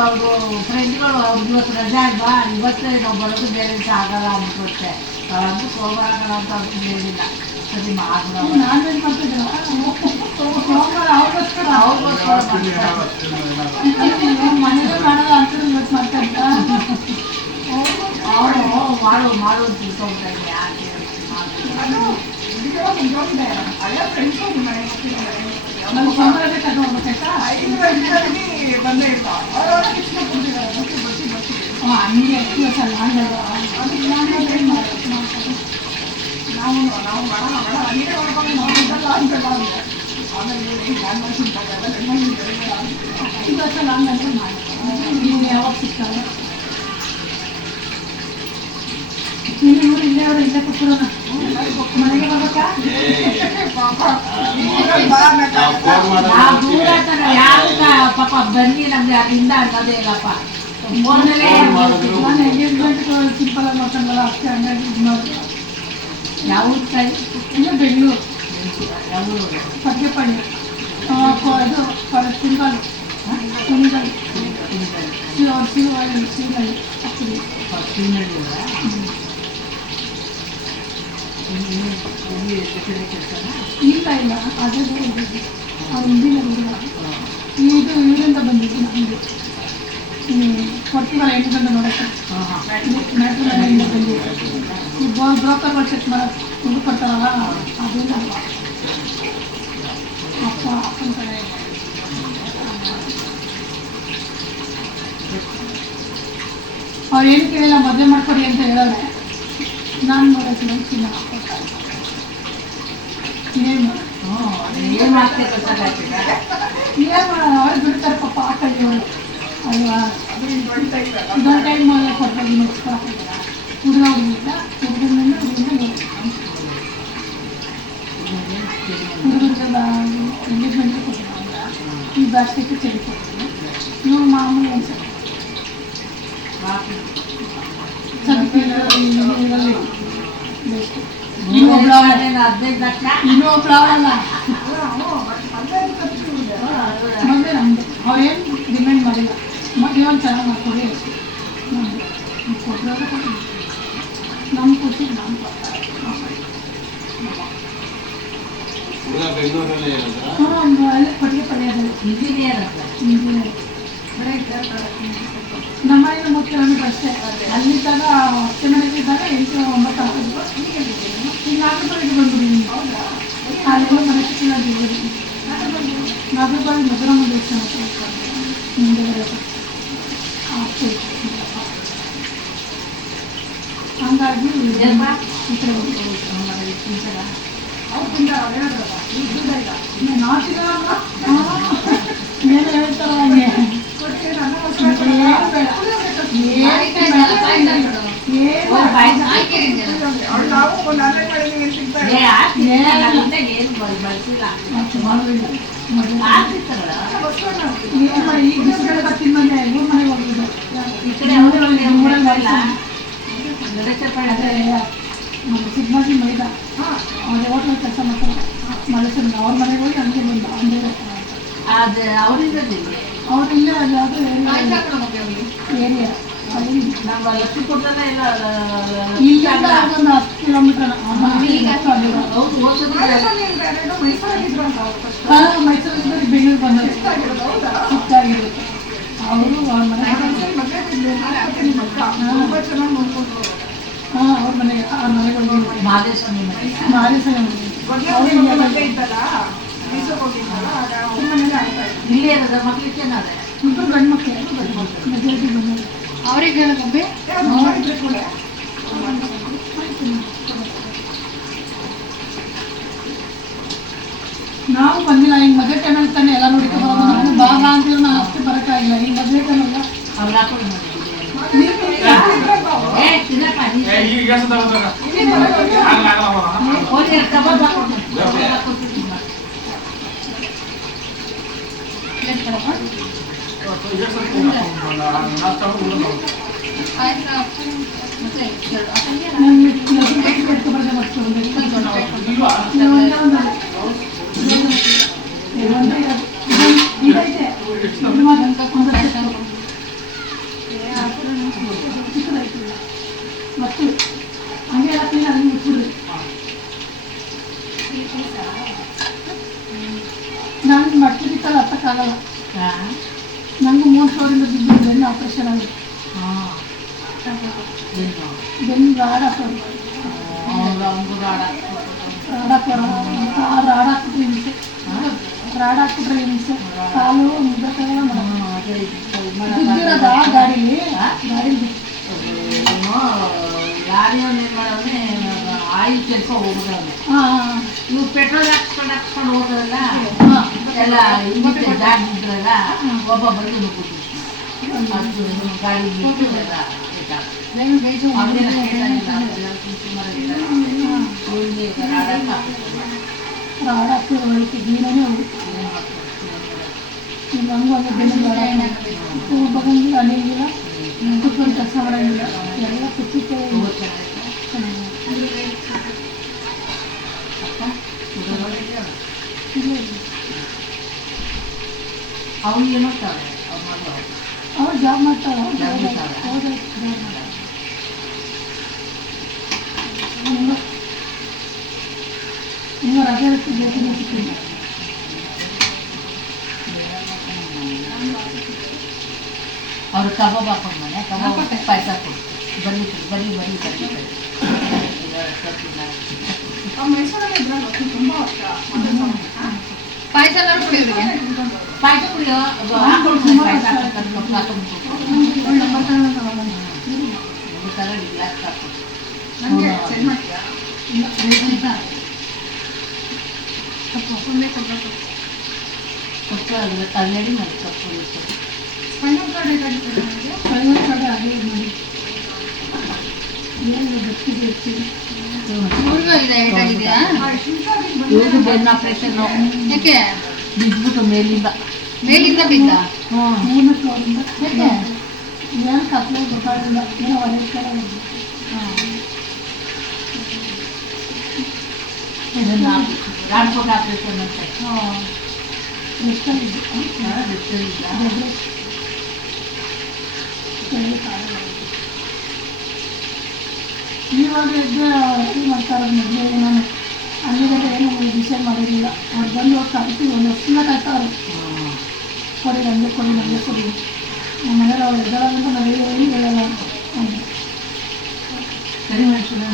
ಅವರು ಫ್ರೆಂಡ್ಗಳು ಅವ್ರಿಗೆ ಇವತ್ತು ರಜಾ ಅಲ್ವಾ, ಇವತ್ತೇ ನಾವು ಬರೋದು ಬೇರೆ ದಿವಸ ಆಗಲ್ಲ ಅನ್ಸುತ್ತೆ. ಅದು ಸೋಮವಾರ ಅಂತ ಅವ್ರಿಗೆ ಹೇಳಿಲ್ಲ. ಸರಿ ಮಾಡ್ಬಿಡೋ ನಾನ್ ವೆಜ್ ಮಾಡ್ತಿದ್ರು ಸೋಮವಾರ ಅವ್ರಿಗೋಸ್ಕರ ಮನೇಲಿ ಮಾಡೋದು ಅಂತ ಇವತ್ತು ಮಾಡ್ತಾ ಇದ್ದ ಮಾಡು ಮಾಡು ಅಂತ ತಿಳ್ಕೊಳ್ತಾ ಇದ್ದೆ. ಯಾಕೆ ನಾನು ಸೋಮವಾರ ಬೇಕಾದ್ರೆ ಹೋಗ್ಬೇಕಾಯ್ತಾ ಬಂದೇ ಇಲ್ಲ. ಹಂಗೆ ಎಷ್ಟು ದಿವಸ ಆಗಲ್ಲ. ನಾವು ಬೇಡ ನೀರೇ ಹೊಡ್ಕೊಂಡು ನಾವು ಇದೆಲ್ಲ ಅಂತೆಲ್ಲ ಅಂದೆ. ಆಮೇಲೆ ಈ ವರ್ಷ ಲಾಂಗ್ ಮಾಡಿ ನೀವು ಯಾವಾಗ ಸಿಗ್ತಾರ? ನೀನು ಇವ್ರು ಇಲ್ಲೇ ಅವರು ಇಲ್ಲೇ ಕೂತ್ಕೊಳ್ಳೋಣ, ಮನೆಗೆ ಬರ್ಬೇಕಾ? ಪಾಪ ಬನ್ನಿ ನಮ್ಗೆ ಅಲ್ಲಿಂದ ಅನ್ನೋದೇ ಇಲ್ಲಪ್ಪ. ನಾನು ಎಂಗೇಜ್ಮೆಂಟ್ ಸಿಂಪಲ್ ಆಗಿ ಮಾಡ್ಕೊಂಡಲ್ಲ ಅಷ್ಟೇ, ಹಂಗಾಗಿ ಇದು ಮಾಡಿ. ಯಾವ ಸೈಡ್? ಇಲ್ಲೇ ಬೆಂಗಳೂರು ಯಾವ ಪದ್ಯಪಳ್ಳಿ ಇದು ಕುಂದಲ್ ಶಿವಳ್ಳಿ ಪಕ್ಷಿನಲ್ಲಿ ಇಲ್ಲಿ ಜೊತೆಲಿ ಕೆಲಸನ ಇಲ್ಲ ಇಲ್ಲ ಅದೇ ಅವ್ರು ಹಿಂದಿನ ಹುಡುಗ ಇದು ಇವರಿಂದ ಬಂದಿದ್ದು ನಮಗೆ ಕೊಡ್ತೀವಲ್ಲ 8 ಗಂಟೆ ನೋಡೋಕ್ಕೆ ಮ್ಯಾಟ್ರಿಮೋನಿಯಿಂದ ಬಂದಿದ್ದು ಈ ಬ್ರೋಕರ್ಗಳು ಚೆಕ್ ಮಾಡೋದು ದುಡ್ಡು ಕೊಡ್ತಾರಲ್ಲ ಅದರಿಂದ ಅಪ್ಪನ ಕಡೆ ಅವ್ರು ಏನು ಕೇಳಿಲ್ಲ ಮದುವೆ ಮಾಡ್ಕೊಡಿ ಅಂತ ಹೇಳೋರೆ ನಾನು ನೋಡೋಕೆ ನೋಡ್ತೀನಿ ಏನು ಮಾಡ್ತೀವಿ ಗೊತ್ತಾಗ್ತಿಲ್ಲ ಏನು ಮಾಡೋಣ ಅವ್ರು ಬಿಡ್ತಾರೆ ಪಾಪ ಹಾಕೊಳ್ಳಿ ಅವರು ಅಲ್ವಾ ಇದೊಂದು ಟೈಮ್ ಕೊಡ್ತಾರೆ ಹುಡುಗ ಹುಡುಗಿಲ್ಲ ಹುಡುಗನಿಂದ ಹುಡುಗರಿಗೆಲ್ಲ ಎಂಗೇಜ್ಮೆಂಟ್ ಕೊಟ್ಟಿಲ್ಲ ಈ ಬ್ಯಾಸ್ಟಿಗೆ ಚಳಿ ಕೊಡ್ತೀನಿ ನೀವು ಮಾಮೂಲಿ ಅನ್ಸುತ್ತೆ ಇದರಲ್ಲಿ ಬೆಸ್ಟ್ ಇನ್ನೊಬ್ಳು 15 ಲಕ್ಷ ಇನ್ನೊಬ್ಳು ಅವಳಲ್ಲ ಮದುವೆ ನಮ್ಮದು ಅವ್ರೇನು ಡಿಮ್ಯಾಂಡ್ ಮಾಡಿಲ್ಲ ಮದುವೆ ಒಂದು ಚೆನ್ನಾಗಿ ಮಾಡ್ಕೊಡಿ ಅಷ್ಟೇ ನಮ್ಮದು ಕೊಟ್ಟರೆ ನಮ್ಮ ಖುಷಿ ನಮ್ಮ ಒಂದು ಅಲ್ಲೇ ಕೊಟ್ಟಿಗೆ ಪಡೆಯೋದು ಇಂಜಿನಿಯರ್ ಅಂತ ಇಂಜಿನಿಯರ್ ನಮ್ಮ ಮನೆಯಿಂದ 3 ಕಿಲೋಮೀಟರ್ ಅಷ್ಟೇ ಅಲ್ಲಿ ತನಕ ಅಷ್ಟೇ ಮನೆಗೆ ಇದ್ದಾಗ 8, 9 ಆಗ್ತದೆ ಈಗ ನಾಗರಬಾವಿಗೆ ಬಂದ್ಬಿಟ್ಟಿದ್ದೀನಿ ಅಲ್ಲೆಲ್ಲ ಮನೆ ಸಿಕ್ಕಿಲ್ಲ ನಾಗರಬಾವಿ ಮಧುರಮ್ಮ ದೇವಸ್ಥಾನ ಮುಂದೆ ಬರೋದು ಹಂಗಾಗಿ ಈ ಕಡೆ ಏನು ಹೇಳ್ತಾರ ಹಂಗೆ ಈ ಬಿಸಿಗೆಲ್ಲ ತಿನ್ನೋದೇ ಇವ್ರ ಮನೆಗೆ ಹೋಗಿದ್ದು ಈ ಕಡೆ ನಮ್ಮ ಸಿಗ್ಮಾಜಿ ಮೈದಾ ಅವ್ರ ಹೋಟ್ಲಲ್ಲಿ ಕೆಲಸ ಮಾಡ್ತಾರೆ ಮಲೇಶ್ವರ ಅವ್ರ ಮನೆಗೆ ಹೋಗಿ ಹಂಗೆ ಬಂದು ಹಂಗೆ ಅದು ಅವರಿಂದ ಅವ್ರು ಇಲ್ಲೇ ಅದು ಯಾವುದೋ ಏರಿಯಾ ಅಲ್ಲಿ ನಮ್ಮ ಲಕ್ಷ್ಮೀಪುರದಲ್ಲೇ ಎಲ್ಲ ಇಲ್ಲಿಂದ ಒಂದು 10 ಕಿಲೋಮೀಟರ್ ಹೌದು ಮೈಸೂರಿಂದ ಬೆಂಗಳೂರು ಬಂದರೆ ಸುತ್ತಾಗಿರುತ್ತೆ ಅವರು ಅವ್ರ ಮನೆಗೆ ಅವ್ರ ಮನೆಗೆ ಹೋಗಿ ಮಾದೇಶ್ವರಿ ಮನೆ ಮಾದೇಶ್ವರ ಇಲ್ಲೇ ಇರೋದ ಮಕ್ಳಿಗೆ ಏನಾದ್ರೆ ಇಬ್ಬರು ಗಂಡು ಮಕ್ಕಳು ಮೆಜಾರಿಟಿ ಬಂದರು ಅವ್ರಿಗೆ ಹೇಳೋದಂಬೆ ನಾವು ಬಂದಿಲ್ಲ ಈಗ ಮದುವೆ ಟೈಮಲ್ಲಿ ತಾನೆ ಎಲ್ಲ ನೋಡ್ಕೊಂಡು ಬರೋದು ಬಾಬಾ ಅಂತಿದ್ರು ನಾನು ಅಷ್ಟೇ ಬರೋಕ್ಕಾಗಿಲ್ಲ ಈಗ ಮದುವೆ ಟೈಮಲ್ಲ ಅವ್ರು ಹಾಕೊಂಡು ಮತ್ತು ಹಂಗೆ ಹಾಕ್ಲಿಲ್ಲ ಹಂಗೆ ಮುಚ್ಚಿಡ್ರಿ ನಂಗೆ ಮಟ್ಟಿ ಬಿತ್ತಲ್ಲ ಹತ್ತಕ್ಕಾಗಲ್ಲ ನಂಗೆ 3 ಫ್ಲೋರಿಂದ ಬಿದ್ದು ಬೆನ್ನು ಆಪ್ರೇಷನ್ ಆಗಿದೆ ಬೆನ್ನು ರಾಡ್ ಹಾಕೋದು ರಾಡ್ ಹಾಕಿದ್ರೆ ಹಿಂಸೆ ರಾಡ್ ಹಾಕಿದ್ರೆ ಹಿಂಸೆ ಕಾಲು ಮುದ್ದಕ್ಕಾಗಲ್ಲ ಬಿದ್ದಿರೋದ ಗಾಡೀಲಿ ಗಾಡಿಯವನ್ನ ಏನು ಮಾಡೋನೆ ಆಯಿಲ್ ಕೆಲಸ ಹೋಗೋದವನೆ ಇವು ಪೆಟ್ರೋಲ್ ಹಾಕ್ಸ್ಕೊಂಡು ಹೋಗೋದಲ್ಲ ಎಲ್ಲ ಹಿಂದಿದ್ದೆ ದಾಡಿ ಇದ್ರಲ್ಲ ಒಬ್ಬ ಬಂದು ನುಗ್ಗುದು ಗಾಡಿ ಬಿಟ್ಟು ಎಲ್ಲ ರಾಡ್ ಹಾಕಿದ್ರೆ ಒಳಕ್ಕೆ ಜೀವನೇ ಹೋಗುತ್ತೆ ಈಗ ಹಂಗೆ ಒಂದು ಬೆನ್ನು ಬಗಂಗಿಲ್ಲ ಅಣಿಗಿಲ್ಲ ಕುತ್ಕೊಂಡು ಕೆಲಸ ಮಾಡೋಂಗಿಲ್ಲ ಎಲ್ಲ ಕುತ್ತಿಗೆ ಅವ್ರು ಏನು ಮಾಡ್ತಾರೆ ಅವ್ರು ಮಾಡ್ತಾರೆ ಅವ್ರು ಜಾಬ್ ಮಾಡ್ತಾರೆ ಅದೇ ರೀತಿ ಬೇಕೇ ಸಿಕ್ಕಿಲ್ಲ. ಅವ್ರು ಕಬಾಬ್ ಹಾಕೊಂಡು ಮನೆ ಕಬಾಬ್ ಪಾಯಸ ಕೊಡು. ಬನ್ನಿ ಬನ್ನಿ ಬನ್ನಿ ಬನ್ನಿ ಬನ್ನಿ. ಮೈಸೂರಲ್ಲಿ ಇದ್ರಲ್ಲ ತುಂಬ ವರ್ಷ ಪಾಯಸ ಎಲ್ಲರೂ ಕುಡಿಯೋರಿಗೆ ಪಾಯಸ ಕುಡಿಯೋ ಹಾಕೊಂಡು ಪಾಯಸ ಹಾಕೊಂಡು ಹಾಕೊಂಡು ತಗೊಂಡು ಗ್ಲಾಸ್ ಹಾಕೊಂಡು ನನಗೆ ಸರಿ ಮಾಡ್ತೀಯಾ ಸುಮ್ಮನೆ ಕೊಡಬೇಕು. ಕೊಟ್ಟು ಅದ್ರ ಕಲ್ಲಡಿ ಮಾಡಿ ಕಪ್ಪು ಇರ್ತದೆ. ಸ್ಪೈನಲ್ ಕಾರ್ಡ್ ಹೇಗಾಗಿತ್ತು ನನಗೆ ಫೈನಲ್ ಕಡೆ ಅದೇ ಮಾಡಿ ಏನು ಗೊತ್ತಿದೆ ಹೆಚ್ಚಿಗೆ ಇವ್ರಿಗೂ ಇದೆ ಹೇಗಾಗಿದೆಯಾ ಇವ್ರಿಗೆ ಬೆನ್ನು ಆಪ್ರೇಷನ್ ಯಾಕೆ ಬಿದ್ಬಿಟ್ಟು ಮೇಲಿಂದ ಮೇಲಿಂದ ಬಿದ್ದ ಹ್ಞೂ 3 ಫ್ಲೋರಿಂದ ಏನು ಕತ್ಲೆ ಗೊತ್ತಾಗಿಲ್ಲ ಏನೋ ಒಳ್ಳೆ ಕಡೆ ಇದನ್ನು ರಾಡ್ಕೋಟ್ ಆಪ್ರೇಷನ್ ಅಂತ ಎಷ್ಟಲ್ಲಿದ್ದು ಇವಾಗ ಎದ್ದು ಇದು ಮಾಡ್ತಾರೆ ಮದುವೆ ನಾನು ಅಲ್ಲಿಗೆ ಏನು ಡಿಸೈಡ್ ಮಾಡಿರಲಿಲ್ಲ ಅವ್ರು ಬಂದು ಹೋಗಿ ಕರಿತೀವಿ ಒಂದು ವರ್ಷದಿಂದ ಕಾಯ್ತಾರೆ ಕೊಡಿ ನನಗೆ ಕೊಡಿ ನನಗೆ ಕೊಡಿ ನಮ್ಮ ಮನೇಲಿ ಅವ್ರು ಎದ್ದಾಳಂತ ನಾವೇನು ಏನು ಹೇಳಲ್ಲ ಅಂದೆ. ಸರಿ ಮಾಡ್ತೀನಿ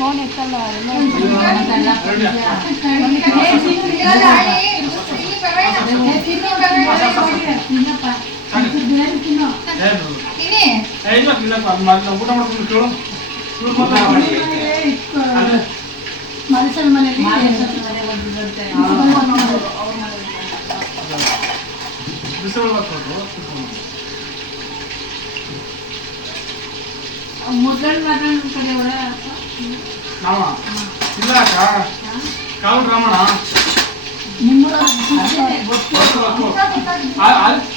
ಫೋನ್ ಎತ್ತಲ್ಲ ಮನುಷ್ಯನ ಮನೆಯಲ್ಲಿ ಮುದ್ಗಲ್ ಮಗನ ಕಡೆಯವರ ಇಲ್ಲ ಕಾಲು ರಾಮಣ ನಿಮ್ಮೂರ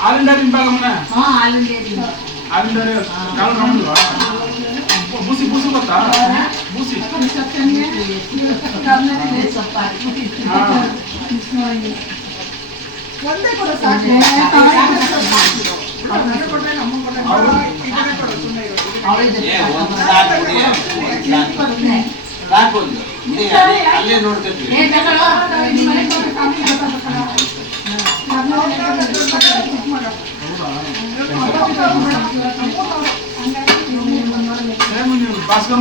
ಆಲಿಂಡಾರಿ ಹಿಂಭಾಗಮ್ಮನ ಹಾಂ ಹಾಲಿಂಡೇರಿ ಆಲಿಂಡಾರಿ ಕಾಲು ರಾಮಣ್ವಾ ಬೂಸಿ ಬೂಸಿ ಗೊತ್ತಾ ಬೂಸಿ ಸ್ವಲ್ಪ ಒಂದೇ ಕೊಡು ಸಾಕು. ನನಗೆ ಕೊಟ್ಟರೆ ನಮ್ಮ ಕೊಟ್ಟರೆ ಇದನ್ನೇ ಕೊಡು ಸುಮ್ಮನೆ ಇರೋದು. ಅವಳೇ ಜೊತೆ ಅಲ್ಲೇ ನೋಡ್ತಿದ್ವಿ ಏ ತಗೊಳ್ಳೋ ನಿಮ್ಮ ಮನೆಗೆ ಹೋಗಿ ಫ್ಯಾಮಿಲಿ ಗೊತ್ತಾಗಬೇಕಲ್ಲ ಭಾಸ್ಕರ್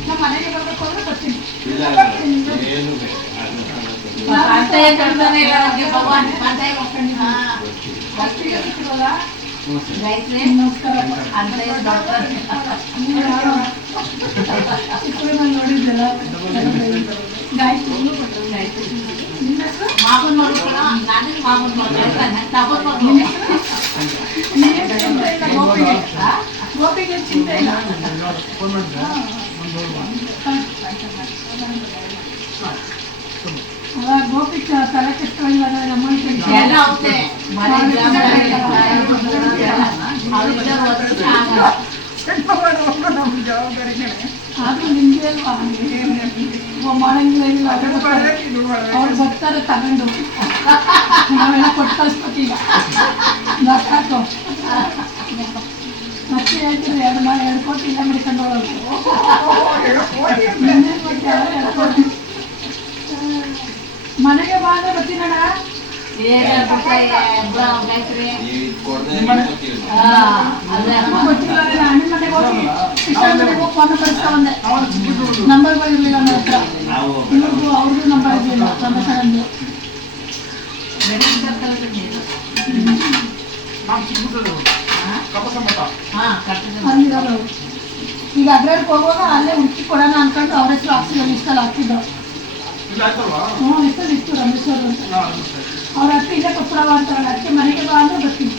ನಮ್ಮ ಮನೆಗೆ ಬರಬೇಕು ಅಂದ್ರೆ ಬರ್ತೀನಿ ಏನು ಕಾಂತಾಯ ಕಳ್ತಾನೆ ಇಲ್ಲ ನಮಗೆ ಭಗವಾನ್ ಕಾಂತಾಯ ಫಸ್ಟಿಗೆ ಸಿಕ್ಕಿರಲ್ಲ ರೈತ್ರೆ ನಮಸ್ಕಾರ ಅಂತಾಯ ಡಾಕ್ಟರ್ ಚಿಕ್ಕಳು ನಾನು ನೋಡಿದ್ದೆಲ್ಲ ಗಾಯತ್ರಿ ನಿಮ್ಮ ಹೆಸರು ಮಾವನ್ ನೋಡ್ಕೊಳ ನಾನು ಮಾವನ್ ನೋಡ್ಕೊಳ್ತಾನೆ ತಗೊಂಡ್ ನೀವೇ ಚಿಂತೆ ಇಲ್ಲ ಗೋಪಿಗೆ ಗೋಪಿಗೆ ಚಿಂತೆ ಇಲ್ಲ ಫೋನ್ ಮಾಡಿದ್ದೆ ಅವಾಗ ಗೋಪಿ ತಲೆ ಕೆಟ್ಟೋಗಿಲ್ಲ ನಮ್ಮ ಎಲ್ಲ ಹೋಗ್ತೆ ಮನೆ ಅವ್ರಿಗೆ ಓದಿದ್ರೆ ಆಗಲ್ಲ ನಮ್ಮ ಜವಾಬ್ದಾರಿನೇ ಆದ್ರೂ ನಿಮ್ಗೆ ಅಲ್ವಾ ಮಾಡಂಗಿಲ್ಲ ಅವ್ರು ಬರ್ತಾರೆ ತಗೊಂಡು ನಾವೆಲ್ಲ ಕೊಟ್ಟು ಕಳಿಸ್ಕೊತೀಗ ಸಾಕು ಮತ್ತೆ ಹೇಳ್ತೀರಿ 2 ಕೋಟಿ ಇಲ್ಲ ಬಿಡ್ಕೊಂಡು ಹೋಗೋದು ಮನೆಗೆ ಬಾ ಅಂದ್ರೆ ಬರ್ತೀನಣ್ಣ ಗಾಯತ್ರಿ ಗೊತ್ತಿಲ್ಲ ಅಣ್ಣನ ಮನೆಗೆ ಹೋಗಿ ಸಿಸ್ಟರ್ ಮನೆಗೆ ಹೋಗಿ ಫೋನ್ ಕಳಿಸ್ತಾ ಬಂದೆ ನಂಬರ್ಗಳು ಇರಲಿಲ್ಲ ನನ್ನ ಹತ್ರ ಇವ್ರಿಗೂ ಅವ್ರಿಗೂ ನಂಬರ್ ಇರಲಿಲ್ಲ ರಮೇಶಣ್ಣಂದು ನಾವು ಚಿಕ್ಕಬಿಟ್ಟು ಕಪಸಮತ ಅಲ್ಲಿರೋದು ಈಗ ಅದ್ರಲ್ಲಿ ಹೋಗುವಾಗ ಅಲ್ಲೇ ಹುಡುಕಿ ಕೊಡೋಣ ಅನ್ಕೊಂಡು ಅವ್ರ ಹೆಸರು ಹಾಕ್ಸಿದ್ರು ಲಿಸ್ಟಲ್ಲಿ ಹಾಕಿದ್ದು ಇಲ್ಲ ಆಯ್ತಲ್ವಾ ಹ್ಞೂ ಲಿಸ್ಟಲ್ಲಿ ಇತ್ತು ರಮೇಶ್ ಅವರು ಅಂತ ಅವ್ರ ಹತ್ರ ಇಲ್ಲೇ ಕೊಪ್ಪಳವ ಅಂತಾರಲ್ಲ ಅದಕ್ಕೆ ಮನೆಗೆ ಬಾ ಅಂದ್ರೆ ಬರ್ತೀನಿ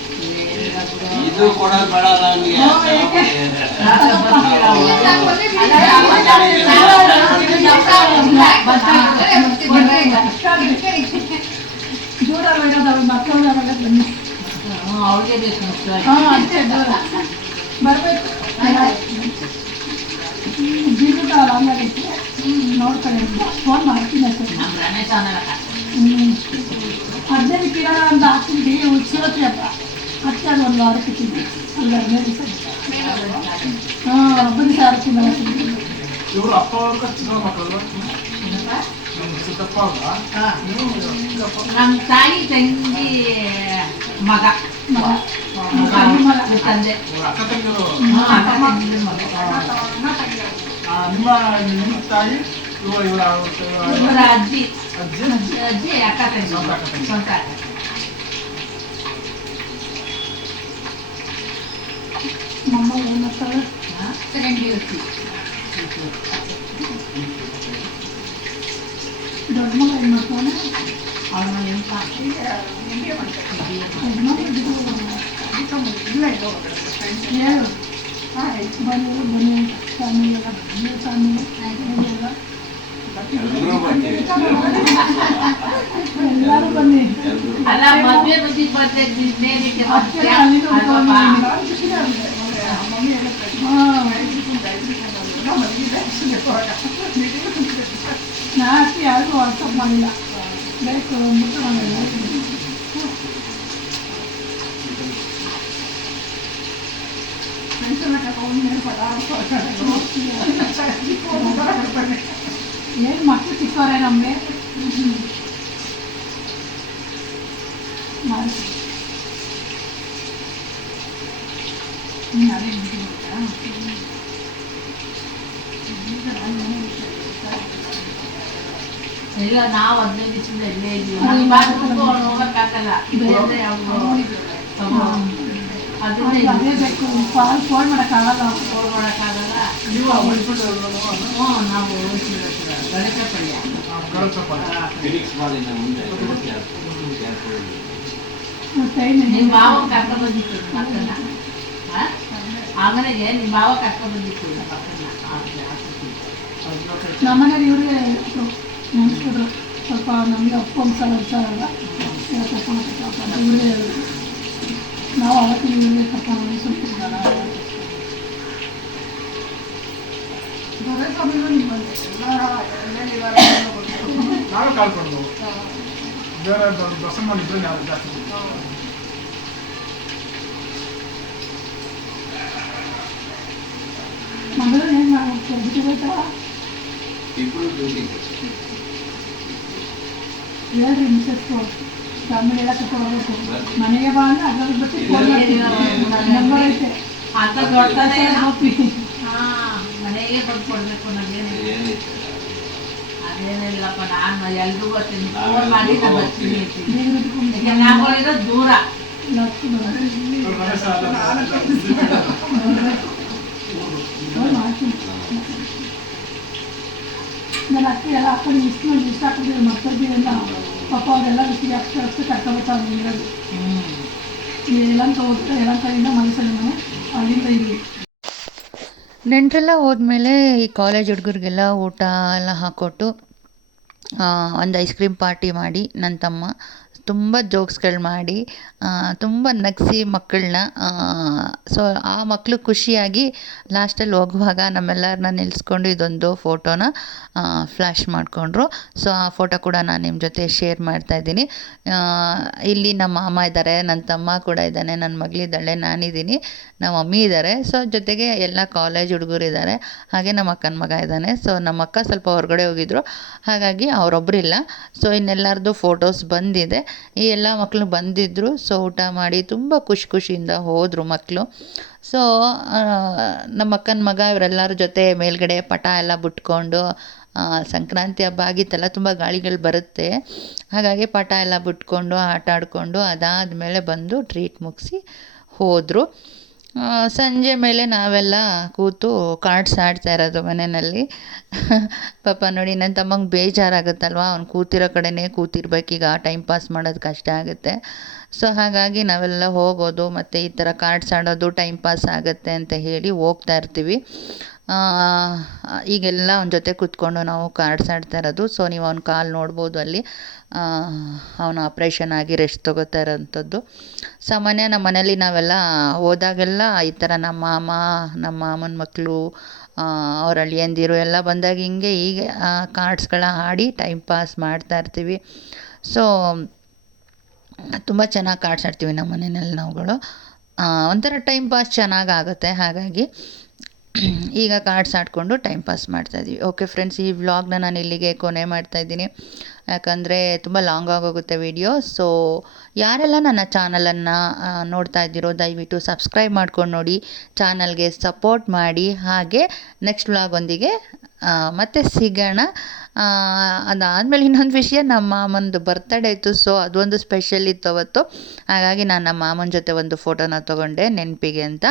ಇದು ಕೊಡೋದು ಬೇಡ ನನಗೆ ದೂರ ಇರೋದು ಅವ್ರ ಮಕ್ಕಳು ಬನ್ನಿ ಅವ್ರಿಗೆ ಬೇಕು ಮುಖ್ಯವಾಗಿ ಹಾಂ ಅಷ್ಟೇ ದೂರ ಬರಬೇಕು ಜೀವಿತ ಹಂಗಾಗೈತೆ ನೋಡ್ಕೊಳ್ಳಿ ಫೋನ್ ಮಾಡ್ತೀನಿ ಅಷ್ಟೇ ನಮ್ಮ ರಮೇಶ್ ಅನ್ನಲ್ಲ ಹ್ಞೂ ಅರ್ಜೆಂಟ್ ಕಿರಣ ಅಂತ ಹಾಕ್ತಿದ್ವಿ ಶಿವರಾತ್ರಿ ಹಬ್ಬ ಮತ್ತೆ ಅದು ಒಂದು ವಾರಕ್ಕೆ ತಿಂದ್ವಿ ಅಲ್ಲಿ 15 ದಿವಸ ಹಬ್ಬದ ದಿವಸ ಆರತಿಂದ ಇವರು ಅಪ್ಪ ಅವ್ರಿಗೆ ಚಿಕ್ಕ ಮಕ್ಕಳು ನಮ್ಮ ಸಿದ್ದಪ್ಪ ಅವ್ರ ನಮ್ಮ ತಾಯಿ ತಂಗಿ ಮಗ ತಂದೆ ಅಕ್ಕ ತಂಗಿಯರು ಅಕ್ಕ ತಂಗಿ ಮಗ ನಿಮ್ಮ ತಾಯಿ ಇವರ ಇವರ ಅಜ್ಜಿ ಅಜ್ಜಿ ಅಜ್ಜಿ ಅಕ್ಕ ತಂಗಿ ಸ್ವಂತ ಅಕ್ಕ ತಂಗಿ. ಸ್ವಂತ ಅಕ್ಕ ನಮ್ಮ ಏನು ಮಾಡ್ತಾಳೆ ದೊಡ್ಡ ಮಗ ಏನು ಮಾಡ್ತಾನೆ ಅವನ ಎಂತ ಹೇಳು ಬನ್ನಿ ಫ್ಯಾಮಿಲಿ ಎಲ್ಲ ಫ್ಯಾಮಿಲಿ ಎಲ್ಲ ಎಲ್ಲರೂ ಬರ್ತೀವಿ ಎಲ್ಲರೂ ಬನ್ನಿ ಅಲ್ಲ ಮದ್ವೆ ಬುದ್ಧಿ ಬರ್ತೈತೆ ಅಷ್ಟೇ ಅಲ್ಲಿ ನಾಲ್ಕು ಯಾರಿಗೂ ವಾಟ್ಸಪ್ ಮಾಡಿಲ್ಲ ಬೇಕು ಮುಟ್ಟು ಮಾಡಿಲ್ಲ ಏನು ಮಕ್ಕಳು ಚಿಕ್ಕವರೇ ನಮಗೆ ಮಾಡಿ ಅದೇ ಇಲ್ಲ ನಾವು 15 ದಿವಸದಿಂದ ಇಲ್ಲೇ ಇದ್ದೀವಿ ನಮ್ಗೆ ಬಾತ್ರೂಮ್ಗೂ ಅವ್ನು ಹೋಗಕ್ಕಾಗಲ್ಲ ಬೇರೆ ಯಾವ್ದು ಅದನ್ನ ಅದೇ ಬೇಕು ಫೋನ್ ಮಾಡೋಕ್ಕಾಗಲ್ಲ ಫೋನ್ ಮಾಡೋಕ್ಕಾಗಲ್ಲ ನೀವು ಹ್ಞೂ ನಾವು ಗಣೇಶಪಲ್ಯ ಫಿನಿಕ್ಸ್ ಮಾಲಿಂದ ಮುಂದೆ ನಿಮ್ಮ ಭಾವ ಕರ್ಕೊಂಡು ಬಂದಿತ್ತು ಮಕ್ಕಳನ್ನ ಅಂಗನೆಗೆ ನಿಮ್ಮ ಭಾವ ಕರ್ಕೊಂಡು ಬಂದಿತ್ತು ಮಕ್ಕಳನ್ನ ನಮ್ಮನೇಲಿ ಇವ್ರಿಗೆ ನೆನೆಸ್ಬಿಟ್ರು ಸ್ವಲ್ಪ ನಮಗೆ ಅಪ್ಪ ಅನ್ಸಲ್ಲ ಇರ್ತಾರಲ್ಲ ಇವ್ರಿಗೆ ನಾವು ಅವತ್ತಿನ ಇವ್ರಿಗೆ ಕರ್ಕೊಂಡು ಸ್ವಲ್ಪ ನಾವೇ ಕಾಲ್ ಕೊಡ್ಬೋದು ಬೇರೆ ಬಸಮ್ಮ ಇದ್ರೆ ಯಾರು ಜಾಸ್ತಿ ಮಗಳು ಏನು ಮಾಡ್ಬಿಟ್ಟು ಇಬ್ಬರು ಡ್ಯೂಟಿ ಹೇಳ್ರಿ ಮಿಸಸ್ಸು ಫ್ಯಾಮಿಲಿ ಎಲ್ಲ ಕರ್ಕೊಂಡು ಹೋಗ್ಬೇಕು ಮನೆಗೆ ಬಾ ಅಂದ್ರೆ ಅದ್ರಲ್ಲಿ ಬಿಟ್ಟು ಫೋನ್ ಮಾಡ್ತೀನಿ ನಂಬರ್ ಐತೆ ಅಂತ ದೊಡ್ಡದೇ ಹಾಪಿ ಮನೆಗೆ ಬಂದು ಕೊಡ್ಬೇಕು ನಮಗೇನಿಲ್ಲ ಏನಿತ್ತು ಅದೇನಿಲ್ಲಪ್ಪ ನಾನು ಎಲ್ರಿಗೂ ಬರ್ತೀನಿ ಫೋನ್ ಮಾಡಿ ನಾನು ಬರ್ತೀನಿ ಅಂತೀನಿ. ಬೀಗರು ಈಗ ನಾವು ಇರೋದು ದೂರ ಮಾಡ್ತೀನಿ ನನ್ನ ಅತ್ತೆ ಎಲ್ಲ ಹಾಕೊಂಡು ಇಷ್ಟ ಹಾಕಿದ್ರೆ ಮಕ್ಕಳಿಗೆಲ್ಲ ಪಾಪ ಅವರೆಲ್ಲ ಬಿಸಿಗೆ ಅಷ್ಟು ಕರ್ಕೊಬೇಕಾಗಿ ಇರೋದು ಎಲ್ಲಂತ ಹೋಗ್ತಾರೆ ಎಲ್ಲಂತರಿಂದ ಮನಸ್ಸಲ್ಲಿ ಮನೆ ಅಲ್ಲಿಂದ ಇಲ್ಲಿ ನೆಂಟರೆಲ್ಲ ಹೋದ್ಮೇಲೆ ಈ ಕಾಲೇಜ್ ಹುಡುಗರಿಗೆಲ್ಲ ಊಟ ಎಲ್ಲ ಹಾಕ್ಕೊಟ್ಟು ಒಂದು ಐಸ್ ಕ್ರೀಮ್ ಪಾರ್ಟಿ ಮಾಡಿ ನನ್ನ ತಮ್ಮ ತುಂಬ ಜೋಕ್ಸ್ಗಳು ಮಾಡಿ ತುಂಬ ನಗಿಸಿ ಮಕ್ಕಳನ್ನ ಸೊ ಆ ಮಕ್ಕಳು ಖುಷಿಯಾಗಿ ಲಾಸ್ಟಲ್ಲಿ ಹೋಗುವಾಗ ನಮ್ಮೆಲ್ಲರನ್ನ ನಿಲ್ಲಿಸ್ಕೊಂಡು ಇದೊಂದು ಫೋಟೋನ ಫ್ಲ್ಯಾಶ್ ಮಾಡಿಕೊಂಡ್ರು. ಸೊ ಆ ಫೋಟೋ ಕೂಡ ನಾನು ನಿಮ್ಮ ಜೊತೆ ಶೇರ್ ಮಾಡ್ತಾಯಿದ್ದೀನಿ. ಇಲ್ಲಿ ನಮ್ಮ ಮಾಮ ಇದ್ದಾರೆ, ನನ್ನ ತಮ್ಮ ಕೂಡ ಇದ್ದಾನೆ, ನನ್ನ ಮಗಳಿದ್ದಾಳೆ, ನಾನಿದ್ದೀನಿ, ನಮ್ಮ ಮಮ್ಮಿ ಇದ್ದಾರೆ. ಸೊ ಜೊತೆಗೆ ಎಲ್ಲ ಕಾಲೇಜ್ ಹುಡುಗರು ಇದ್ದಾರೆ, ಹಾಗೆ ನಮ್ಮ ಅಕ್ಕನ ಮಗ ಇದ್ದಾನೆ. ಸೊ ನಮ್ಮ ಅಕ್ಕ ಸ್ವಲ್ಪ ಹೊರಗಡೆ ಹೋಗಿದ್ರು, ಹಾಗಾಗಿ ಅವರೊಬ್ಬರಿಲ್ಲ. ಸೊ ಇನ್ನೆಲ್ಲರದ್ದು ಫೋಟೋಸ್ ಬಂದಿದೆ. ಈ ಎಲ್ಲ ಮಕ್ಕಳು ಬಂದಿದ್ದರು. ಸೊ ಊಟ ಮಾಡಿ ತುಂಬ ಖುಷಿಯಿಂದ ಹೋದರು ಮಕ್ಕಳು. ಸೊ ನಮ್ಮ ಅಕ್ಕನ ಮಗ ಇವರೆಲ್ಲರ ಜೊತೆ ಮೇಲ್ಗಡೆ ಪಟ ಎಲ್ಲ ಬಿಟ್ಕೊಂಡು, ಸಂಕ್ರಾಂತಿ ಹಬ್ಬ ಆಗಿತ್ತಲ್ಲ, ತುಂಬ ಗಾಳಿಗಳು ಬರುತ್ತೆ, ಹಾಗಾಗಿ ಪಟ ಎಲ್ಲ ಬಿಟ್ಕೊಂಡು ಆಟ ಆಡಿಕೊಂಡು ಅದಾದಮೇಲೆ ಬಂದು ಟ್ರೀಟ್ ಮುಗಿಸಿ ಹೋದರು. ಸಂಜೆ ಮೇಲೆ ನಾವೆಲ್ಲ ಕೂತು ಕಾರ್ಡ್ಸ್ ಆಡ್ತಾ ಇರೋದು ಮನೆಯಲ್ಲಿ. ಪಾಪ ನೋಡಿ, ನನ್ನ ತಮ್ಮಂಗೆ ಬೇಜಾರಾಗುತ್ತಲ್ವ, ಅವ್ನು ಕೂತಿರೋ ಕಡೆನೇ ಕೂತಿರ್ಬೇಕೀಗ, ಟೈಮ್ ಪಾಸ್ ಮಾಡೋದು ಕಷ್ಟ ಆಗುತ್ತೆ. ಸೊ ಹಾಗಾಗಿ ನಾವೆಲ್ಲ ಹೋಗೋದು ಮತ್ತು ಈ ಥರ ಕಾರ್ಡ್ಸ್ ಆಡೋದು ಟೈಮ್ ಪಾಸ್ ಆಗುತ್ತೆ ಅಂತ ಹೇಳಿ ಹೋಗ್ತಾ ಇರ್ತೀವಿ. ಈಗೆಲ್ಲ ಅವನ ಜೊತೆ ಕೂತ್ಕೊಂಡು ನಾವು ಕಾರ್ಡ್ಸ್ ಆಡ್ತಾ ಇರೋದು. ಸೊ ನೀವು ಅವ್ನ ಕಾಲು ನೋಡ್ಬೋದು, ಅಲ್ಲಿ ಅವನು ಆಪ್ರೇಷನ್ ಆಗಿ ರೆಸ್ಟ್ ತೊಗೋತಾ ಇರೋಂಥದ್ದು. ಸಾಮಾನ್ಯ ನಮ್ಮ ಮನೇಲಿ ನಾವೆಲ್ಲ ಹೋದಾಗೆಲ್ಲ ಈ ಥರ ನಮ್ಮ ಮಾಮನ ಮಕ್ಕಳು, ಅವ್ರ ಅಳಿಯಂದಿರು ಎಲ್ಲ ಬಂದಾಗ ಹೀಗೆ ಕಾರ್ಡ್ಸ್ಗಳ ಆಡಿ ಟೈಮ್ ಪಾಸ್ ಮಾಡ್ತಾ ಇರ್ತೀವಿ. ಸೊ ತುಂಬ ಚೆನ್ನಾಗಿ ಕಾರ್ಡ್ಸ್ ಆಡ್ತೀವಿ ನಮ್ಮ ಮನೆಯಲ್ಲಿ ನಾವುಗಳು. ಒಂಥರ ಟೈಮ್ ಪಾಸ್ ಚೆನ್ನಾಗಾಗುತ್ತೆ. ಹಾಗಾಗಿ ಈಗ ಕಾರ್ಡ್ಸ್ ಆಡಿಕೊಂಡು ಟೈಮ್ ಪಾಸ್ ಮಾಡ್ತಾಯಿದ್ವಿ. ಓಕೆ ಫ್ರೆಂಡ್ಸ್, ಈ ವ್ಲಾಗ್ನ ನಾನು ಇಲ್ಲಿಗೆ ಕೊನೆ ಮಾಡ್ತಾಯಿದ್ದೀನಿ. ಯಾಕಂದರೆ ತುಂಬ ಲಾಂಗ್ ಆಗೋಗುತ್ತೆ ವಿಡಿಯೋ. ಸೊ ಯಾರೆಲ್ಲ ನನ್ನ ಚಾನಲನ್ನು ನೋಡ್ತಾ ಇದ್ದೀರೋ ದಯವಿಟ್ಟು ಸಬ್ಸ್ಕ್ರೈಬ್ ಮಾಡ್ಕೊಂಡು ನೋಡಿ, ಚಾನಲ್ಗೆ ಸಪೋರ್ಟ್ ಮಾಡಿ. ಹಾಗೆ ನೆಕ್ಸ್ಟ್ ವ್ಲಾಗೊಂದಿಗೆ ಮತ್ತೆ ಸಿಗೋಣ. ಅದಾದಮೇಲೆ ಇನ್ನೊಂದು ವಿಷಯ, ನಮ್ಮ ಮಾಮಂದು ಬರ್ತಡೇ ಇತ್ತು. ಸೊ ಅದೊಂದು ಸ್ಪೆಷಲ್ ಇತ್ತು ಅವತ್ತು. ಹಾಗಾಗಿ ನಾನು ನಮ್ಮ ಮಾಮನ ಜೊತೆ ಒಂದು ಫೋಟೋನ ತೊಗೊಂಡೆ ನೆನಪಿಗೆ ಅಂತ.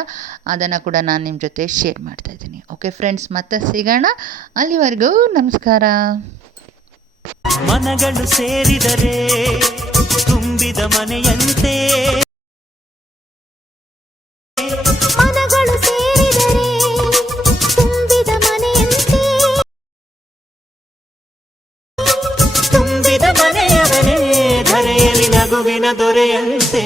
ಅದನ್ನು ಕೂಡ ನಾನು ನಿಮ್ಮ ಜೊತೆ ಶೇರ್ ಮಾಡ್ತಾಯಿದ್ದೀನಿ. ಓಕೆ ಫ್ರೆಂಡ್ಸ್, ಮತ್ತೆ ಸಿಗೋಣ. ಅಲ್ಲಿವರೆಗೂ ನಮಸ್ಕಾರ. ಮನಗಳು ಸೇರಿದರೆ ತುಂಬಿದ ಮನೆಯಂತೆ, ಮನಗಳು ಸೇರಿದರೆ ತುಂಬಿದ ಮನೆಯಂತೆ, ತುಂಬಿದ ಮನೆಯವನೇ ಧರೆಯಲ್ಲಿ ನಗುವಿನ ದೊರೆಯಂತೆ.